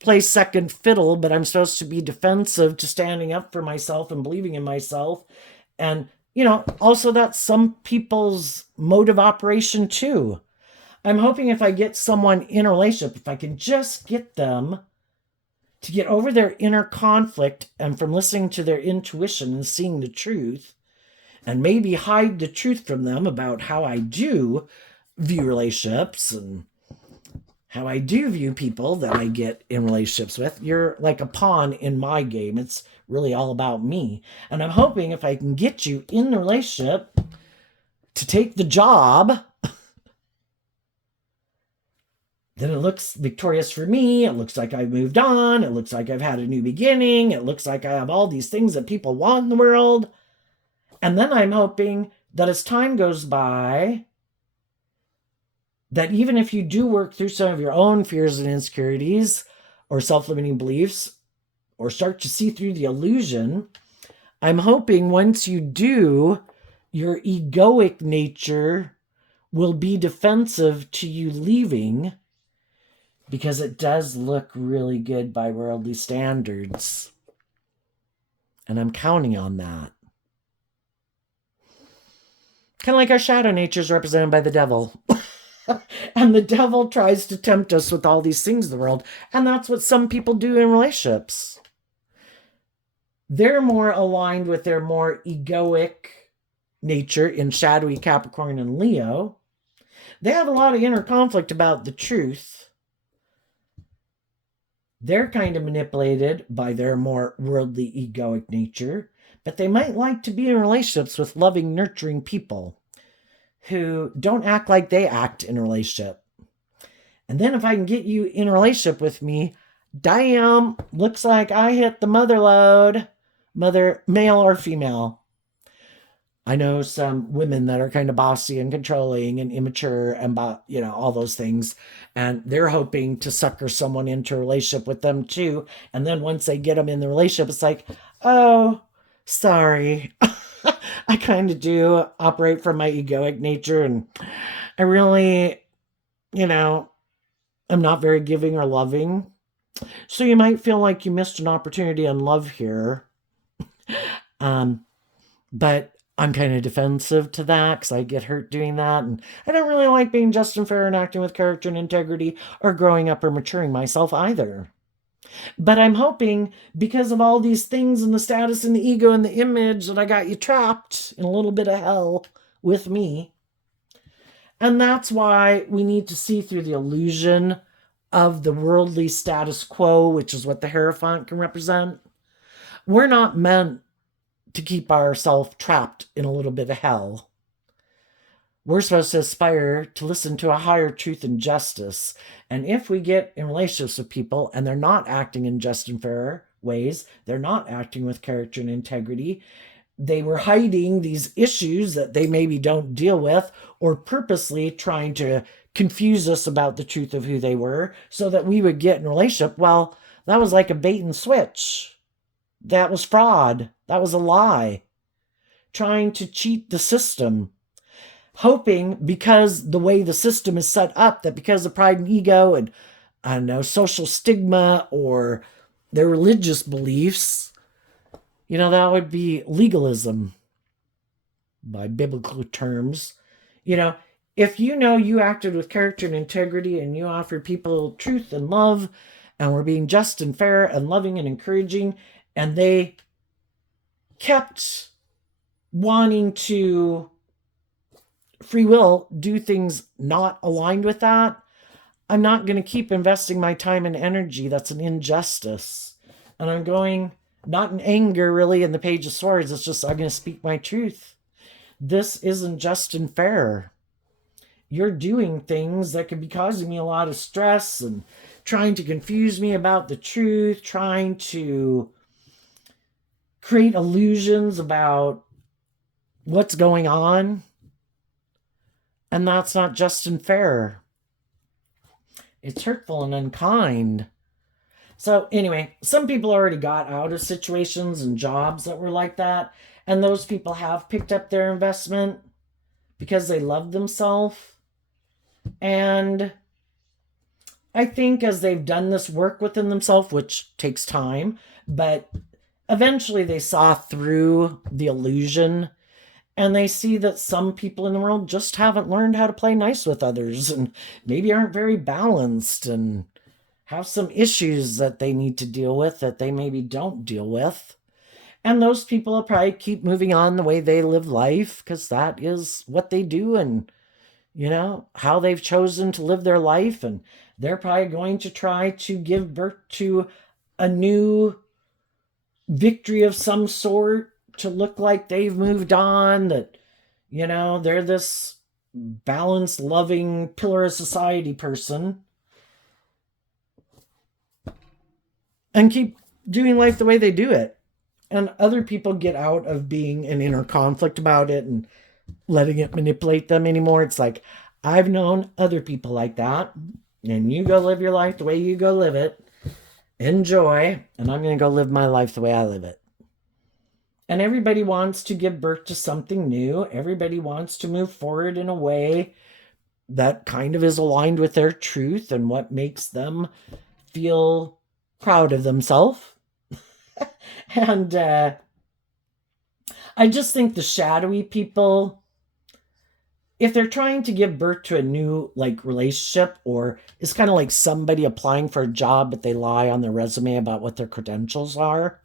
play second fiddle, but I'm supposed to be defensive to standing up for myself and believing in myself. And also that's some people's mode of operation too. I'm hoping if I get someone in a relationship, if I can just get them to get over their inner conflict and from listening to their intuition and seeing the truth, and maybe hide the truth from them about how I do view relationships and how I do view people that I get in relationships with. You're like a pawn in my game. It's really all about me. And I'm hoping if I can get you in the relationship to take the job, then it looks victorious for me. It looks like I've moved on. It looks like I've had a new beginning. It looks like I have all these things that people want in the world. And then I'm hoping that as time goes by, that even if you do work through some of your own fears and insecurities or self-limiting beliefs, or start to see through the illusion, I'm hoping once you do, your egoic nature will be defensive to you leaving, because it does look really good by worldly standards. And I'm counting on that. Kind of like our shadow nature is represented by the devil. And the devil tries to tempt us with all these things in the world. And that's what some people do in relationships. They're more aligned with their more egoic nature in shadowy Capricorn and Leo. They have a lot of inner conflict about the truth. They're kind of manipulated by their more worldly egoic nature, but they might like to be in relationships with loving, nurturing people who don't act like they act in a relationship. And then if I can get you in a relationship with me, damn, looks like I hit the mother lode. Mother, male or female. I know some women that are kind of bossy and controlling and immature and all those things. And they're hoping to sucker someone into a relationship with them too. And then once they get them in the relationship, it's like, oh, sorry. I kind of do operate from my egoic nature. And I really, you know, I'm not very giving or loving. So you might feel like you missed an opportunity on love here. Um, but I'm kind of defensive to that because I get hurt doing that. And I don't really like being just and fair and acting with character and integrity or growing up or maturing myself either. But I'm hoping because of all these things and the status and the ego and the image that I got you trapped in a little bit of hell with me. And that's why we need to see through the illusion of the worldly status quo, which is what the Hierophant can represent. We're not meant to keep ourselves trapped in a little bit of hell. We're supposed to aspire to listen to a higher truth and justice. And if we get in relationships with people and they're not acting in just and fair ways, they're not acting with character and integrity, they were hiding these issues that they maybe don't deal with, or purposely trying to confuse us about the truth of who they were so that we would get in a relationship. Well, that was like a bait and switch. That was fraud. That was a lie. Trying to cheat the system. Hoping because the way the system is set up, that because of pride and ego and, I don't know, social stigma or their religious beliefs, that would be legalism by biblical terms. If you acted with character and integrity and you offered people truth and love and were being just and fair and loving and encouraging, and they kept wanting to free will do things not aligned with that, I'm not going to keep investing my time and energy. That's an injustice. And I'm going, not in anger really in the Page of Swords, it's just I'm going to speak my truth. This isn't just and fair. You're doing things that could be causing me a lot of stress and trying to confuse me about the truth, trying to create illusions about what's going on. And that's not just and fair. It's hurtful and unkind. So anyway, some people already got out of situations and jobs that were like that. And those people have picked up their investment because they love themselves. And I think as they've done this work within themselves, which takes time, but eventually they saw through the illusion and they see that some people in the world just haven't learned how to play nice with others and maybe aren't very balanced and have some issues that they need to deal with that they maybe don't deal with. And those people will probably keep moving on the way they live life because that is what they do and, how they've chosen to live their life. And they're probably going to try to give birth to a new victory of some sort to look like they've moved on, that, they're this balanced, loving, pillar of society person. And keep doing life the way they do it. And other people get out of being in inner conflict about it and letting it manipulate them anymore. It's like, I've known other people like that. And you go live your life the way you go live it. Enjoy. And I'm going to go live my life the way I live it. And everybody wants to give birth to something new. Everybody wants to move forward in a way that kind of is aligned with their truth and what makes them feel proud of themselves. And I just think the shadowy people, if they're trying to give birth to a new relationship, or it's kind of like somebody applying for a job but they lie on their resume about what their credentials are,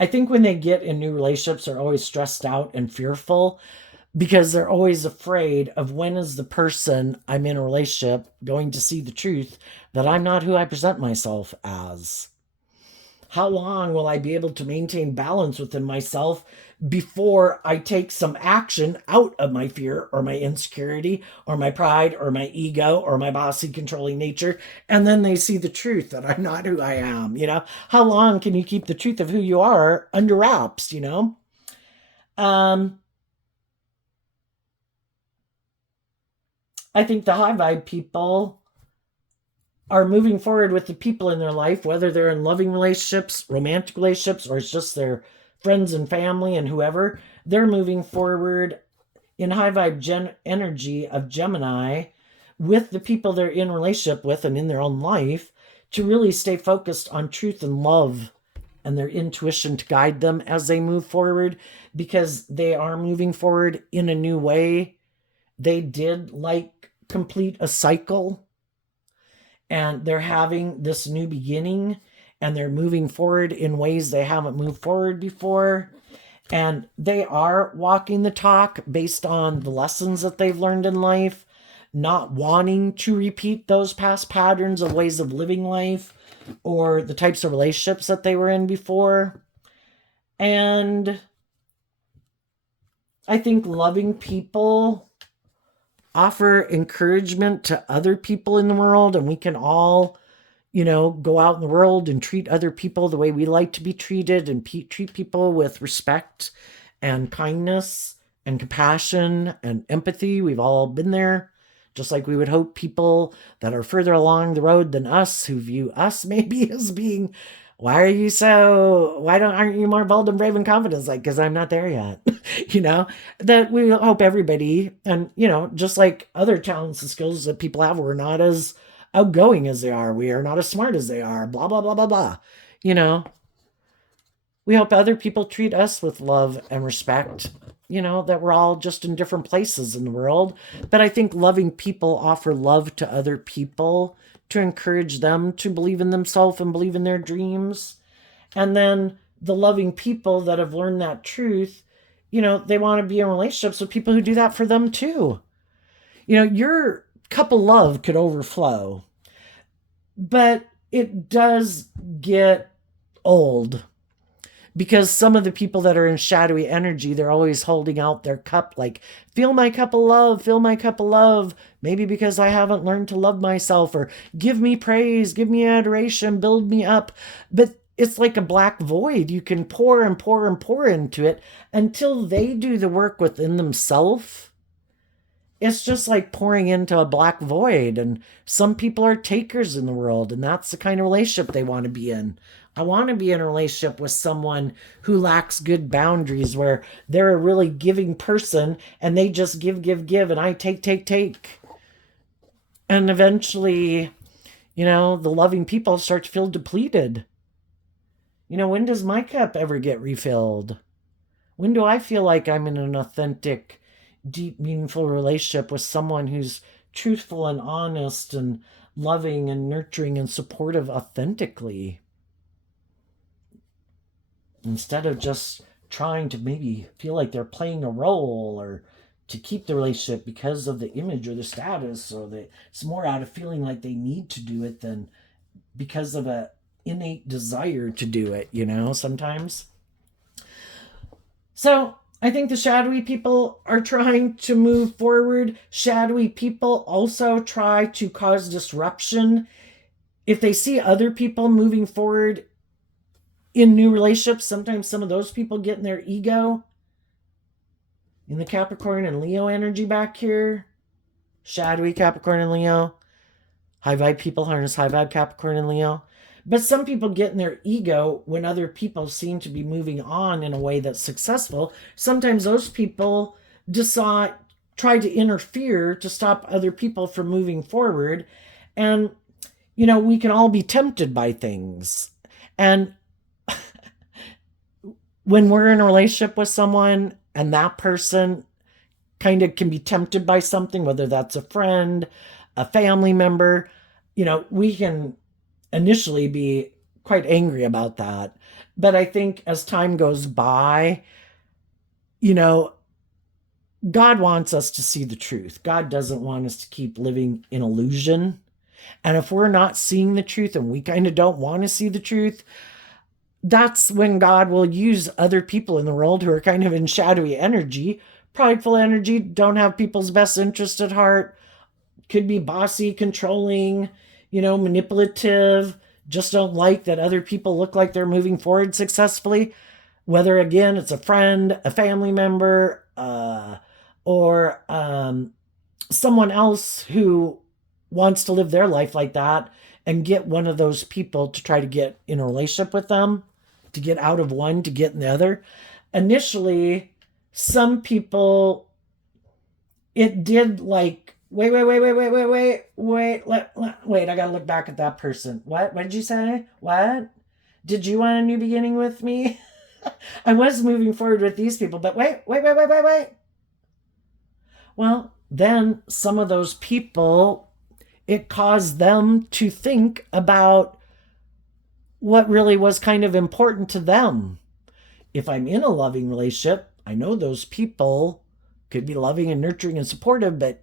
I think when they get in new relationships they're always stressed out and fearful because they're always afraid of when is the person I'm in a relationship going to see the truth that I'm not who I present myself as. How long will I be able to maintain balance within myself before I take some action out of my fear or my insecurity or my pride or my ego or my bossy controlling nature. And then they see the truth that I'm not who I am. How long can you keep the truth of who you are under wraps? Um, I think the high vibe people are moving forward with the people in their life, whether they're in loving relationships, romantic relationships, or it's just their friends and family and whoever. They're moving forward in high vibe energy of Gemini with the people they're in relationship with and in their own life to really stay focused on truth and love and their intuition to guide them as they move forward, because they are moving forward in a new way. They did complete a cycle, and they're having this new beginning, and they're moving forward in ways they haven't moved forward before. And they are walking the talk based on the lessons that they've learned in life, not wanting to repeat those past patterns of ways of living life or the types of relationships that they were in before. And I think loving people offer encouragement to other people in the world, and we can all go out in the world and treat other people the way we like to be treated, and treat people with respect and kindness and compassion and empathy. We've all been there. Just like we would hope people that are further along the road than us, who view us maybe as being, why aren't you more bold and brave and confident? It's like, because I'm not there yet. That we hope everybody, and just like other talents and skills that people have, we're not as outgoing as they are. We are not as smart as they are. Blah, blah, blah, blah, blah. We hope other people treat us with love and respect, that we're all just in different places in the world. But I think loving people offer love to other people to encourage them to believe in themselves and believe in their dreams. And then the loving people that have learned that truth, they want to be in relationships with people who do that for them too. Your cup of love could overflow, but it does get old, because some of the people that are in shadowy energy, they're always holding out their cup like, fill my cup of love, fill my cup of love. Maybe because I haven't learned to love myself, or give me praise, give me adoration, build me up. But it's like a black void. You can pour and pour and pour into it until they do the work within themselves. It's just like pouring into a black void. And some people are takers in the world, and that's the kind of relationship they want to be in. I want to be in a relationship with someone who lacks good boundaries, where they're a really giving person and they just give, and I take. And eventually, the loving people start to feel depleted. When does my cup ever get refilled? When do I feel like I'm in an authentic, deep, meaningful relationship with someone who's truthful and honest and loving and nurturing and supportive authentically? Instead of just trying to maybe feel like they're playing a role, or to keep the relationship because of the image or the status, or it's more out of feeling like they need to do it than because of a innate desire to do it, sometimes. So I think the shadowy people are trying to move forward. Shadowy people also try to cause disruption. If they see other people moving forward in new relationships, sometimes some of those people get in their ego. In the Capricorn and Leo energy back here, shadowy Capricorn and Leo. High vibe people harness high vibe Capricorn and Leo. But some people get in their ego when other people seem to be moving on in a way that's successful. Sometimes those people try to interfere to stop other people from moving forward. And, we can all be tempted by things. And when we're in a relationship with someone and that person kind of can be tempted by something, whether that's a friend, a family member, we can initially be quite angry about that. But I think as time goes by, God wants us to see the truth. God doesn't want us to keep living in illusion. And if we're not seeing the truth and we kind of don't want to see the truth, that's when God will use other people in the world who are kind of in shadowy energy, prideful energy, don't have people's best interest at heart, could be bossy, controlling, manipulative, just don't like that other people look like they're moving forward successfully. Whether, again, it's a friend, a family member, or someone else who wants to live their life like that and get one of those people to try to get in a relationship with them, to get out of one, to get in the other. Initially, some people, it did like, wait, I gotta look back at that person. What did you say? What? Did you want a new beginning with me? I was moving forward with these people, but wait. Well, then some of those people, it caused them to think about what really was kind of important to them. If I'm in a loving relationship, I know those people could be loving and nurturing and supportive, but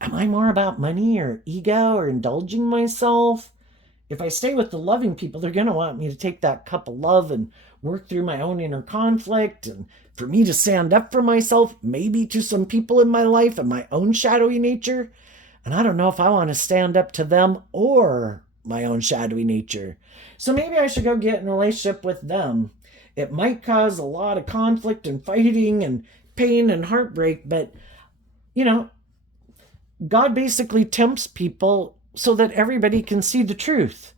am I more about money or ego or indulging myself? If I stay with the loving people, they're going to want me to take that cup of love and work through my own inner conflict, and for me to stand up for myself, maybe to some people in my life and my own shadowy nature. And I don't know if I want to stand up to them or my own shadowy nature. So maybe I should go get in a relationship with them. It might cause a lot of conflict and fighting and pain and heartbreak, but you know, God basically tempts people so that everybody can see the truth.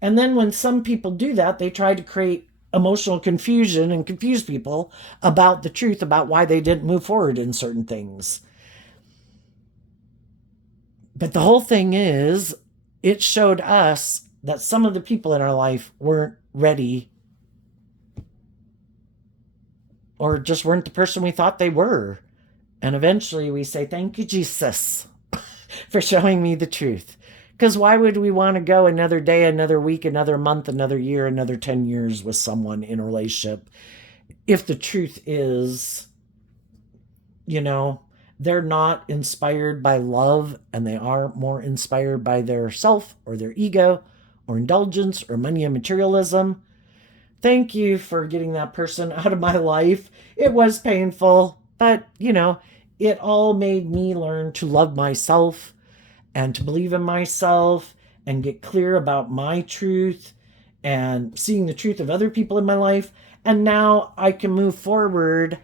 And then when some people do that, they try to create emotional confusion and confuse people about the truth about why they didn't move forward in certain things. But the whole thing is, it showed us that some of the people in our life weren't ready or just weren't the person we thought they were. And eventually we say, thank you, Jesus, for showing me the truth. Because why would we want to go another day, another week, another month, another year, another 10 years with someone in a relationship if the truth is, you know, they're not inspired by love and they are more inspired by their self or their ego or indulgence or money and materialism? Thank you for getting that person out of my life. It was painful, but, it all made me learn to love myself and to believe in myself and get clear about my truth and seeing the truth of other people in my life. And now I can move forward.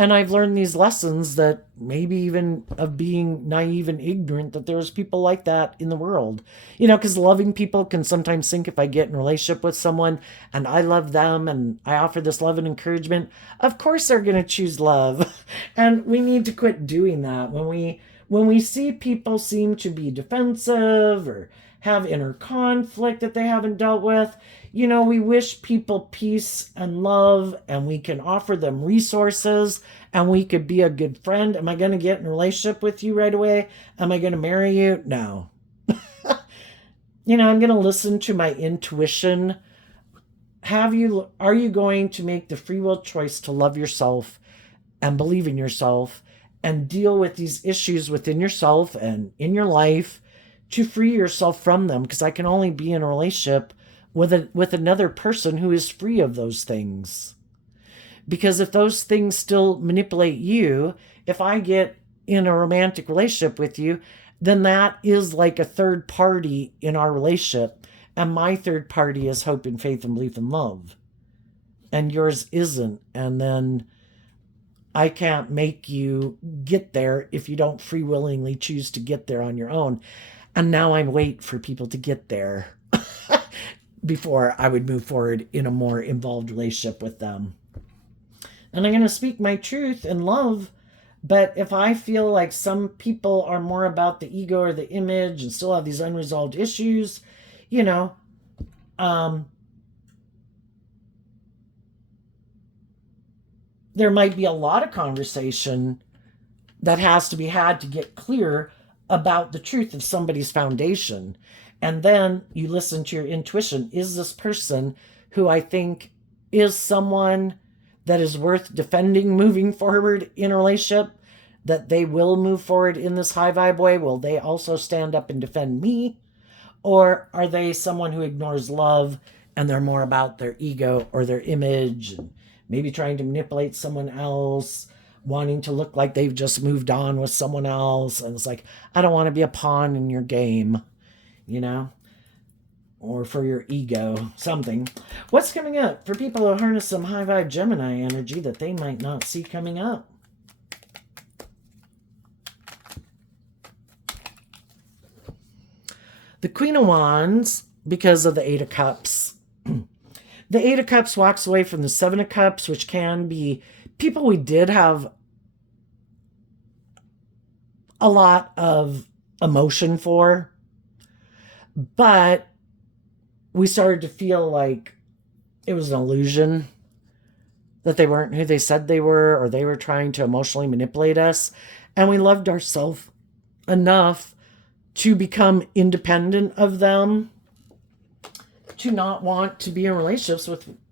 And I've learned these lessons that maybe even of being naive and ignorant that there's people like that in the world. Because loving people can sometimes think if I get in a relationship with someone and I love them and I offer this love and encouragement, of course they're going to choose love. And we need to quit doing that. When we see people seem to be defensive or have inner conflict that they haven't dealt with, we wish people peace and love, and we can offer them resources, and we could be a good friend. Am I going to get in a relationship with you right away? Am I going to marry you? No. I'm going to listen to my intuition. Are you going to make the free will choice to love yourself and believe in yourself and deal with these issues within yourself and in your life to free yourself from them? Because I can only be in a relationship with another person who is free of those things. Because if those things still manipulate you, if I get in a romantic relationship with you, then that is like a third party in our relationship. And my third party is hope and faith and belief and love. And yours isn't. And then I can't make you get there if you don't free willingly choose to get there on your own. And now I wait for people to get there before I would move forward in a more involved relationship with them. And I'm going to speak my truth in love. But if I feel like some people are more about the ego or the image and still have these unresolved issues, there might be a lot of conversation that has to be had to get clear about the truth of somebody's foundation. And then you listen to your intuition. Is this person who I think is someone that is worth defending moving forward in a relationship? That they will move forward in this high vibe way? Will they also stand up and defend me? Or are they someone who ignores love and they're more about their ego or their image, and maybe trying to manipulate someone else, wanting to look like they've just moved on with someone else. And it's like, I don't want to be a pawn in your game, you know, or for your ego, something. What's coming up for people who harness some high vibe Gemini energy that they might not see coming up? The Queen of Wands, because of the Eight of Cups. The Eight of Cups walks away from the Seven of Cups, which can be people we did have a lot of emotion for, but we started to feel like it was an illusion, that they weren't who they said they were, or they were trying to emotionally manipulate us. And we loved ourselves enough to become independent of them, to not want to be in relationships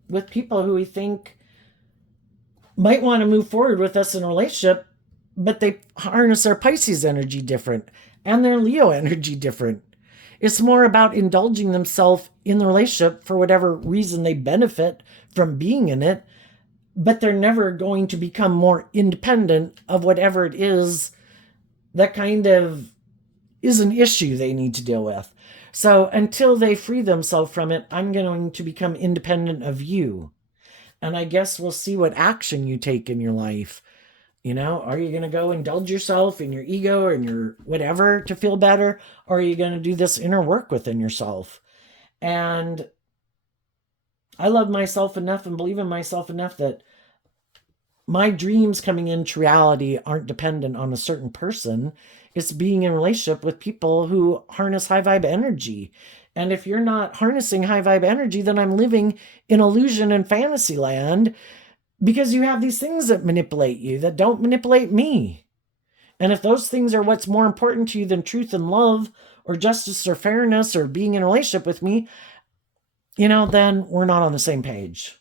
with people who we think might want to move forward with us in a relationship, but they harness their Pisces energy different and their Leo energy different. It's more about indulging themselves in the relationship for whatever reason they benefit from being in it, but they're never going to become more independent of whatever it is that kind of is an issue they need to deal with. So until they free themselves from it, I'm going to become independent of you. And I guess we'll see what action you take in your life. You know, are you going to go indulge yourself in your ego or in your whatever to feel better? Or are you going to do this inner work within yourself? And I love myself enough and believe in myself enough that my dreams coming into reality aren't dependent on a certain person. It's being in a relationship with people who harness high vibe energy. And if you're not harnessing high vibe energy, then I'm living in illusion and fantasy land, because you have these things that manipulate you that don't manipulate me. And if those things are what's more important to you than truth and love or justice or fairness or being in a relationship with me, you know, then we're not on the same page.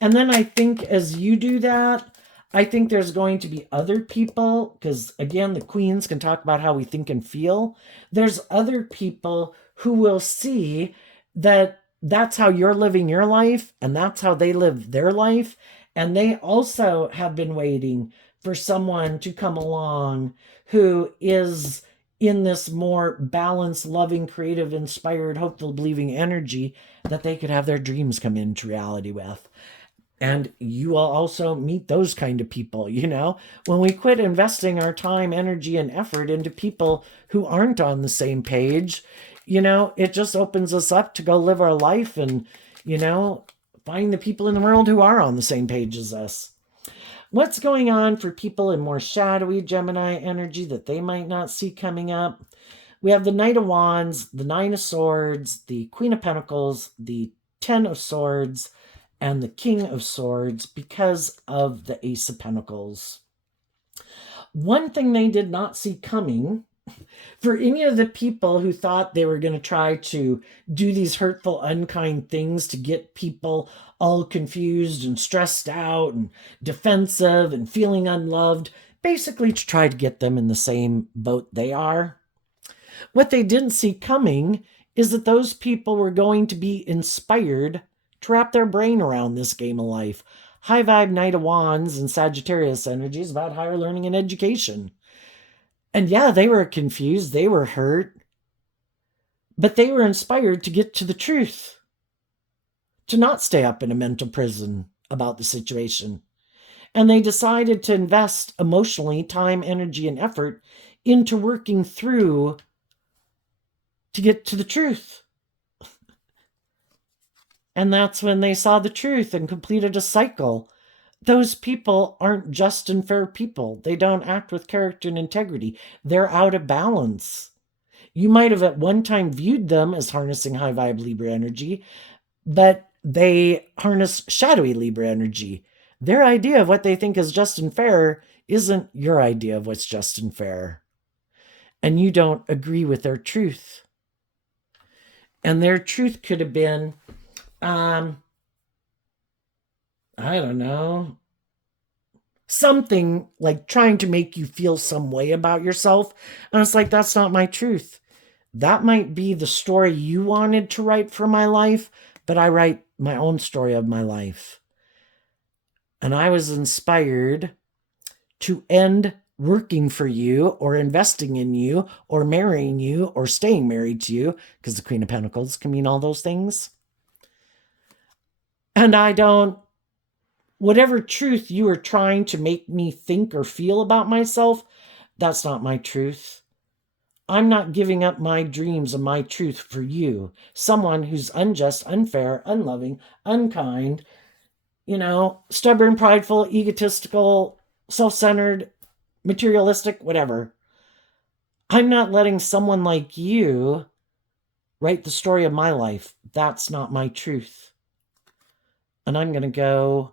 And then I think as you do that, I think there's going to be other people, because again, the queens can talk about how we think and feel. There's other people who will see that that's how you're living your life and that's how they live their life. And they also have been waiting for someone to come along who is in this more balanced, loving, creative, inspired, hopeful, believing energy that they could have their dreams come into reality with. And you will also meet those kind of people, you know? When we quit investing our time, energy, and effort into people who aren't on the same page, you know, it just opens us up to go live our life and, you know, find the people in the world who are on the same page as us. What's going on for people in more shadowy Gemini energy that they might not see coming up? We have the Knight of Wands, the Nine of Swords, the Queen of Pentacles, the Ten of Swords, and the King of Swords, because of the Ace of Pentacles. One thing they did not see coming, for any of the people who thought they were going to try to do these hurtful, unkind things to get people all confused and stressed out and defensive and feeling unloved, basically to try to get them in the same boat they are. What they didn't see coming is that those people were going to be inspired to wrap their brain around this game of life. High vibe Knight of Wands and Sagittarius energy is about higher learning and education. And yeah, they were confused, they were hurt, but they were inspired to get to the truth, to not stay up in a mental prison about the situation. And they decided to invest emotionally, time, energy, and effort into working through to get to the truth. And that's when they saw the truth and completed a cycle. Those people aren't just and fair people. They don't act with character and integrity. They're out of balance. You might have at one time viewed them as harnessing high vibe Libra energy, but they harness shadowy Libra energy. Their idea of what they think is just and fair isn't your idea of what's just and fair. And you don't agree with their truth. And their truth could have been, I don't know, something like trying to make you feel some way about yourself. And it's like, that's not my truth. That might be the story you wanted to write for my life, but I write my own story of my life. And I was inspired to end working for you or investing in you or marrying you or staying married to you, because the Queen of Pentacles can mean all those things. And I don't, whatever truth you are trying to make me think or feel about myself, that's not my truth. I'm not giving up my dreams and my truth for you, someone who's unjust, unfair, unloving, unkind, stubborn, prideful, egotistical, self-centered, materialistic, whatever. I'm not letting someone like you write the story of my life. That's not my truth. And I'm going to go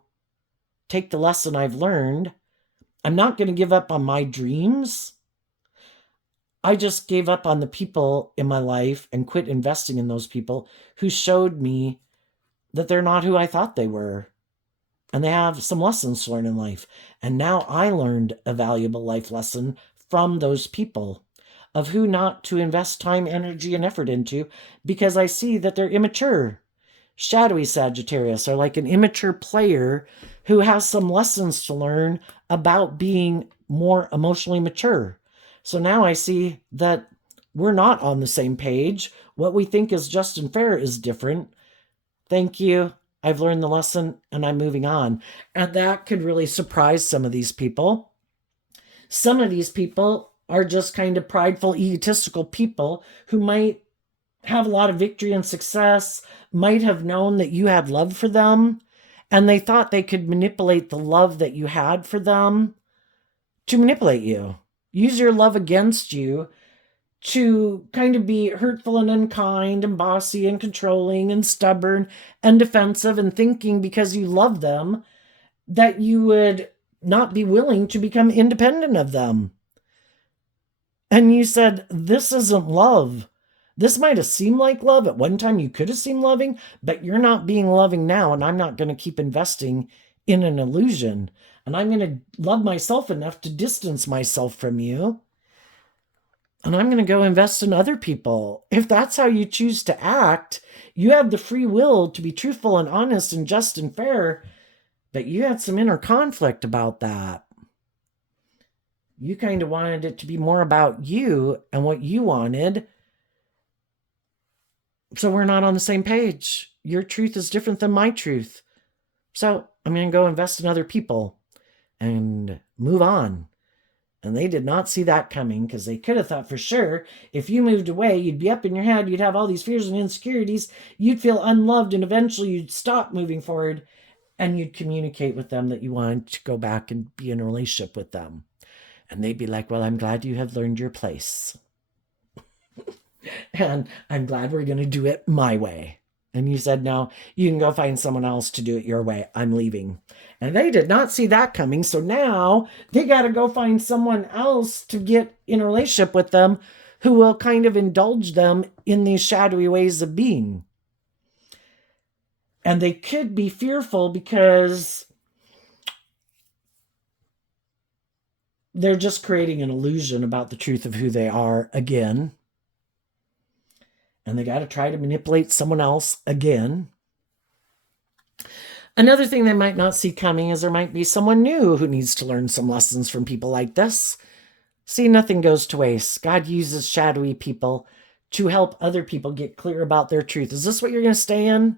take the lesson I've learned. I'm not going to give up on my dreams. I just gave up on the people in my life and quit investing in those people who showed me that they're not who I thought they were. And they have some lessons to learn in life. And now I learned a valuable life lesson from those people of who not to invest time, energy, and effort into, because I see that they're immature. Shadowy Sagittarius are like an immature player who has some lessons to learn about being more emotionally mature. So now I see that we're not on the same page. What we think is just and fair is different. Thank you. I've learned the lesson and I'm moving on. And that could really surprise some of these people. Some of these people are just kind of prideful, egotistical people who might have a lot of victory and success, might have known that you had love for them, and they thought they could manipulate the love that you had for them to manipulate you, use your love against you to kind of be hurtful and unkind and bossy and controlling and stubborn and defensive, and thinking because you love them that you would not be willing to become independent of them. And you said, this isn't love. This might have seemed like love. At one time you could have seemed loving, but you're not being loving now, and I'm not going to keep investing in an illusion. And I'm going to love myself enough to distance myself from you. And I'm going to go invest in other people. If that's how you choose to act, you have the free will to be truthful and honest and just and fair, but you had some inner conflict about that. You kind of wanted it to be more about you and what you wanted. So we're not on the same page. Your truth is different than my truth. So I'm going to go invest in other people and move on. And they did not see that coming, because they could have thought for sure if you moved away, you'd be up in your head, you'd have all these fears and insecurities, you'd feel unloved, and eventually you'd stop moving forward and you'd communicate with them that you wanted to go back and be in a relationship with them. And they'd be like, well, I'm glad you have learned your place. And I'm glad we're going to do it my way. And you said, no, you can go find someone else to do it your way. I'm leaving. And they did not see that coming. So now they got to go find someone else to get in a relationship with them who will kind of indulge them in these shadowy ways of being. And they could be fearful because they're just creating an illusion about the truth of who they are again. And they got to try to manipulate someone else again. Another thing they might not see coming is there might be someone new who needs to learn some lessons from people like this. See, nothing goes to waste. God uses shadowy people to help other people get clear about their truth. Is this what you're going to stay in?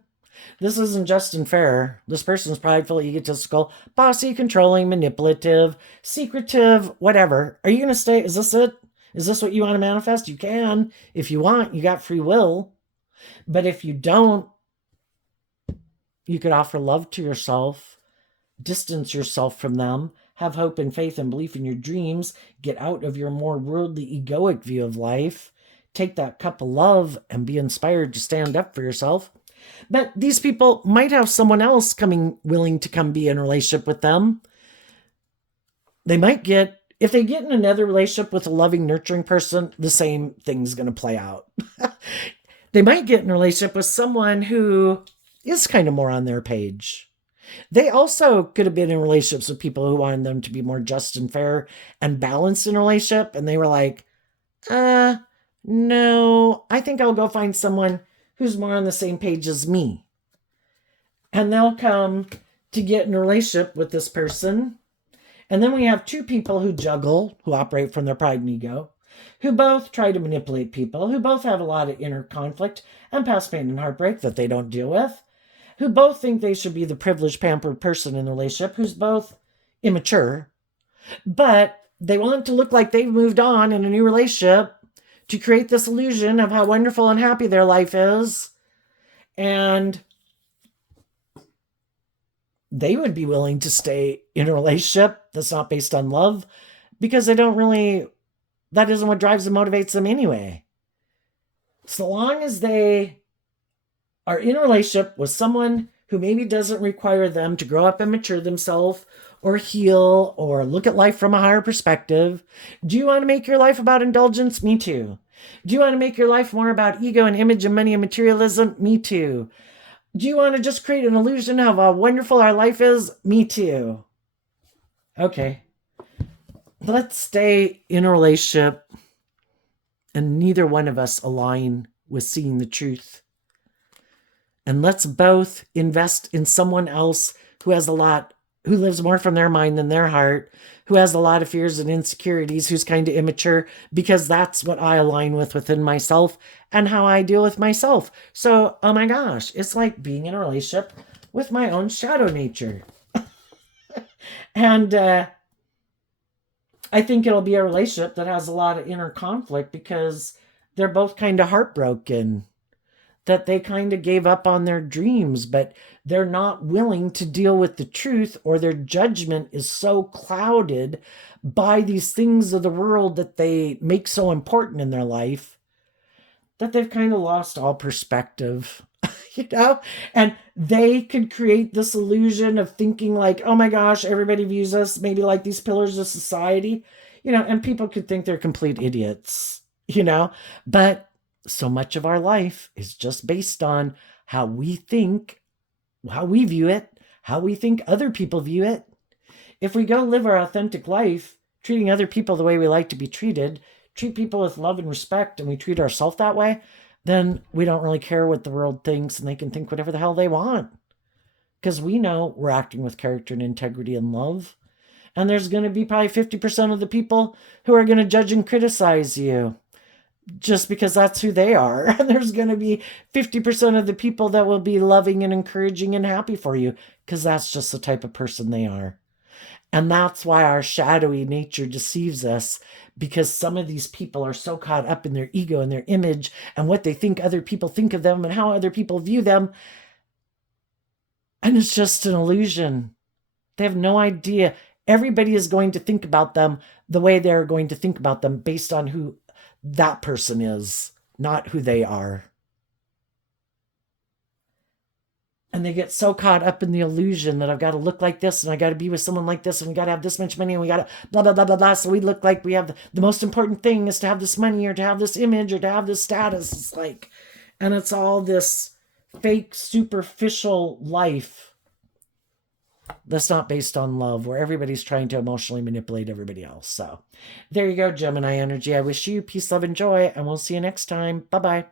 This isn't just and fair. This person's prideful, egotistical, bossy, controlling, manipulative, secretive, whatever. Are you going to stay? Is this it? Is this what you want to manifest? You can. If you want, you got free will. But if you don't, you could offer love to yourself, distance yourself from them, have hope and faith and belief in your dreams, get out of your more worldly, egoic view of life, take that cup of love and be inspired to stand up for yourself. But these people might have someone else willing to come be in a relationship with them. They might if they get in another relationship with a loving, nurturing person, the same thing's going to play out. They might get in a relationship with someone who is kind of more on their page. They also could have been in relationships with people who wanted them to be more just and fair and balanced in a relationship. And they were like, no, I think I'll go find someone who's more on the same page as me. And they'll come to get in a relationship with this person. And then we have two people who juggle, who operate from their pride and ego, who both try to manipulate people, who both have a lot of inner conflict and past pain and heartbreak that they don't deal with, who both think they should be the privileged, pampered person in the relationship, who's both immature, but they want to look like they've moved on in a new relationship to create this illusion of how wonderful and happy their life is. And they would be willing to stay in a relationship that's not based on love because they don't really, that isn't what drives and motivates them anyway. So long as they are in a relationship with someone who maybe doesn't require them to grow up and mature themselves or heal or look at life from a higher perspective. Do you want to make your life about indulgence? Me too. Do you want to make your life more about ego and image and money and materialism? Me too. Do you want to just create an illusion of how wonderful our life is? Me too. Okay. Let's stay in a relationship and neither one of us align with seeing the truth. And let's both invest in someone else who has a lot, who lives more from their mind than their heart, who has a lot of fears and insecurities, who's kind of immature, because that's what I align with within myself and how I deal with myself. So, oh my gosh, it's like being in a relationship with my own shadow nature. And I think it'll be a relationship that has a lot of inner conflict because they're both kind of heartbroken, that they kind of gave up on their dreams, but they're not willing to deal with the truth, or their judgment is so clouded by these things of the world that they make so important in their life that they've kind of lost all perspective, you know? And they could create this illusion of thinking like, oh my gosh, everybody views us maybe like these pillars of society, you know, and people could think they're complete idiots, you know? But so much of our life is just based on how we think, how we view it, how we think other people view it. If we go live our authentic life, treating other people the way we like to be treated, treat people with love and respect, and we treat ourselves that way, then we don't really care what the world thinks, and they can think whatever the hell they want. Because we know we're acting with character and integrity and love. And there's going to be probably 50% of the people who are going to judge and criticize you just because that's who they are. And there's going to be 50% of the people that will be loving and encouraging and happy for you because that's just the type of person they are. And that's why our shadowy nature deceives us, because some of these people are so caught up in their ego and their image and what they think other people think of them and how other people view them. And it's just an illusion. They have no idea. Everybody is going to think about them the way they're going to think about them based on who that person is, not who they are. And they get so caught up in the illusion that I've got to look like this and I got to be with someone like this and we got to have this much money and we got to blah, blah, blah, blah, blah. So we look like we have the most important thing is to have this money or to have this image or to have this status. It's like, and it's all this fake, superficial life that's not based on love, where everybody's trying to emotionally manipulate everybody else. So there you go, Gemini energy. I wish you peace, love, and joy, and we'll see you next time. Bye-bye.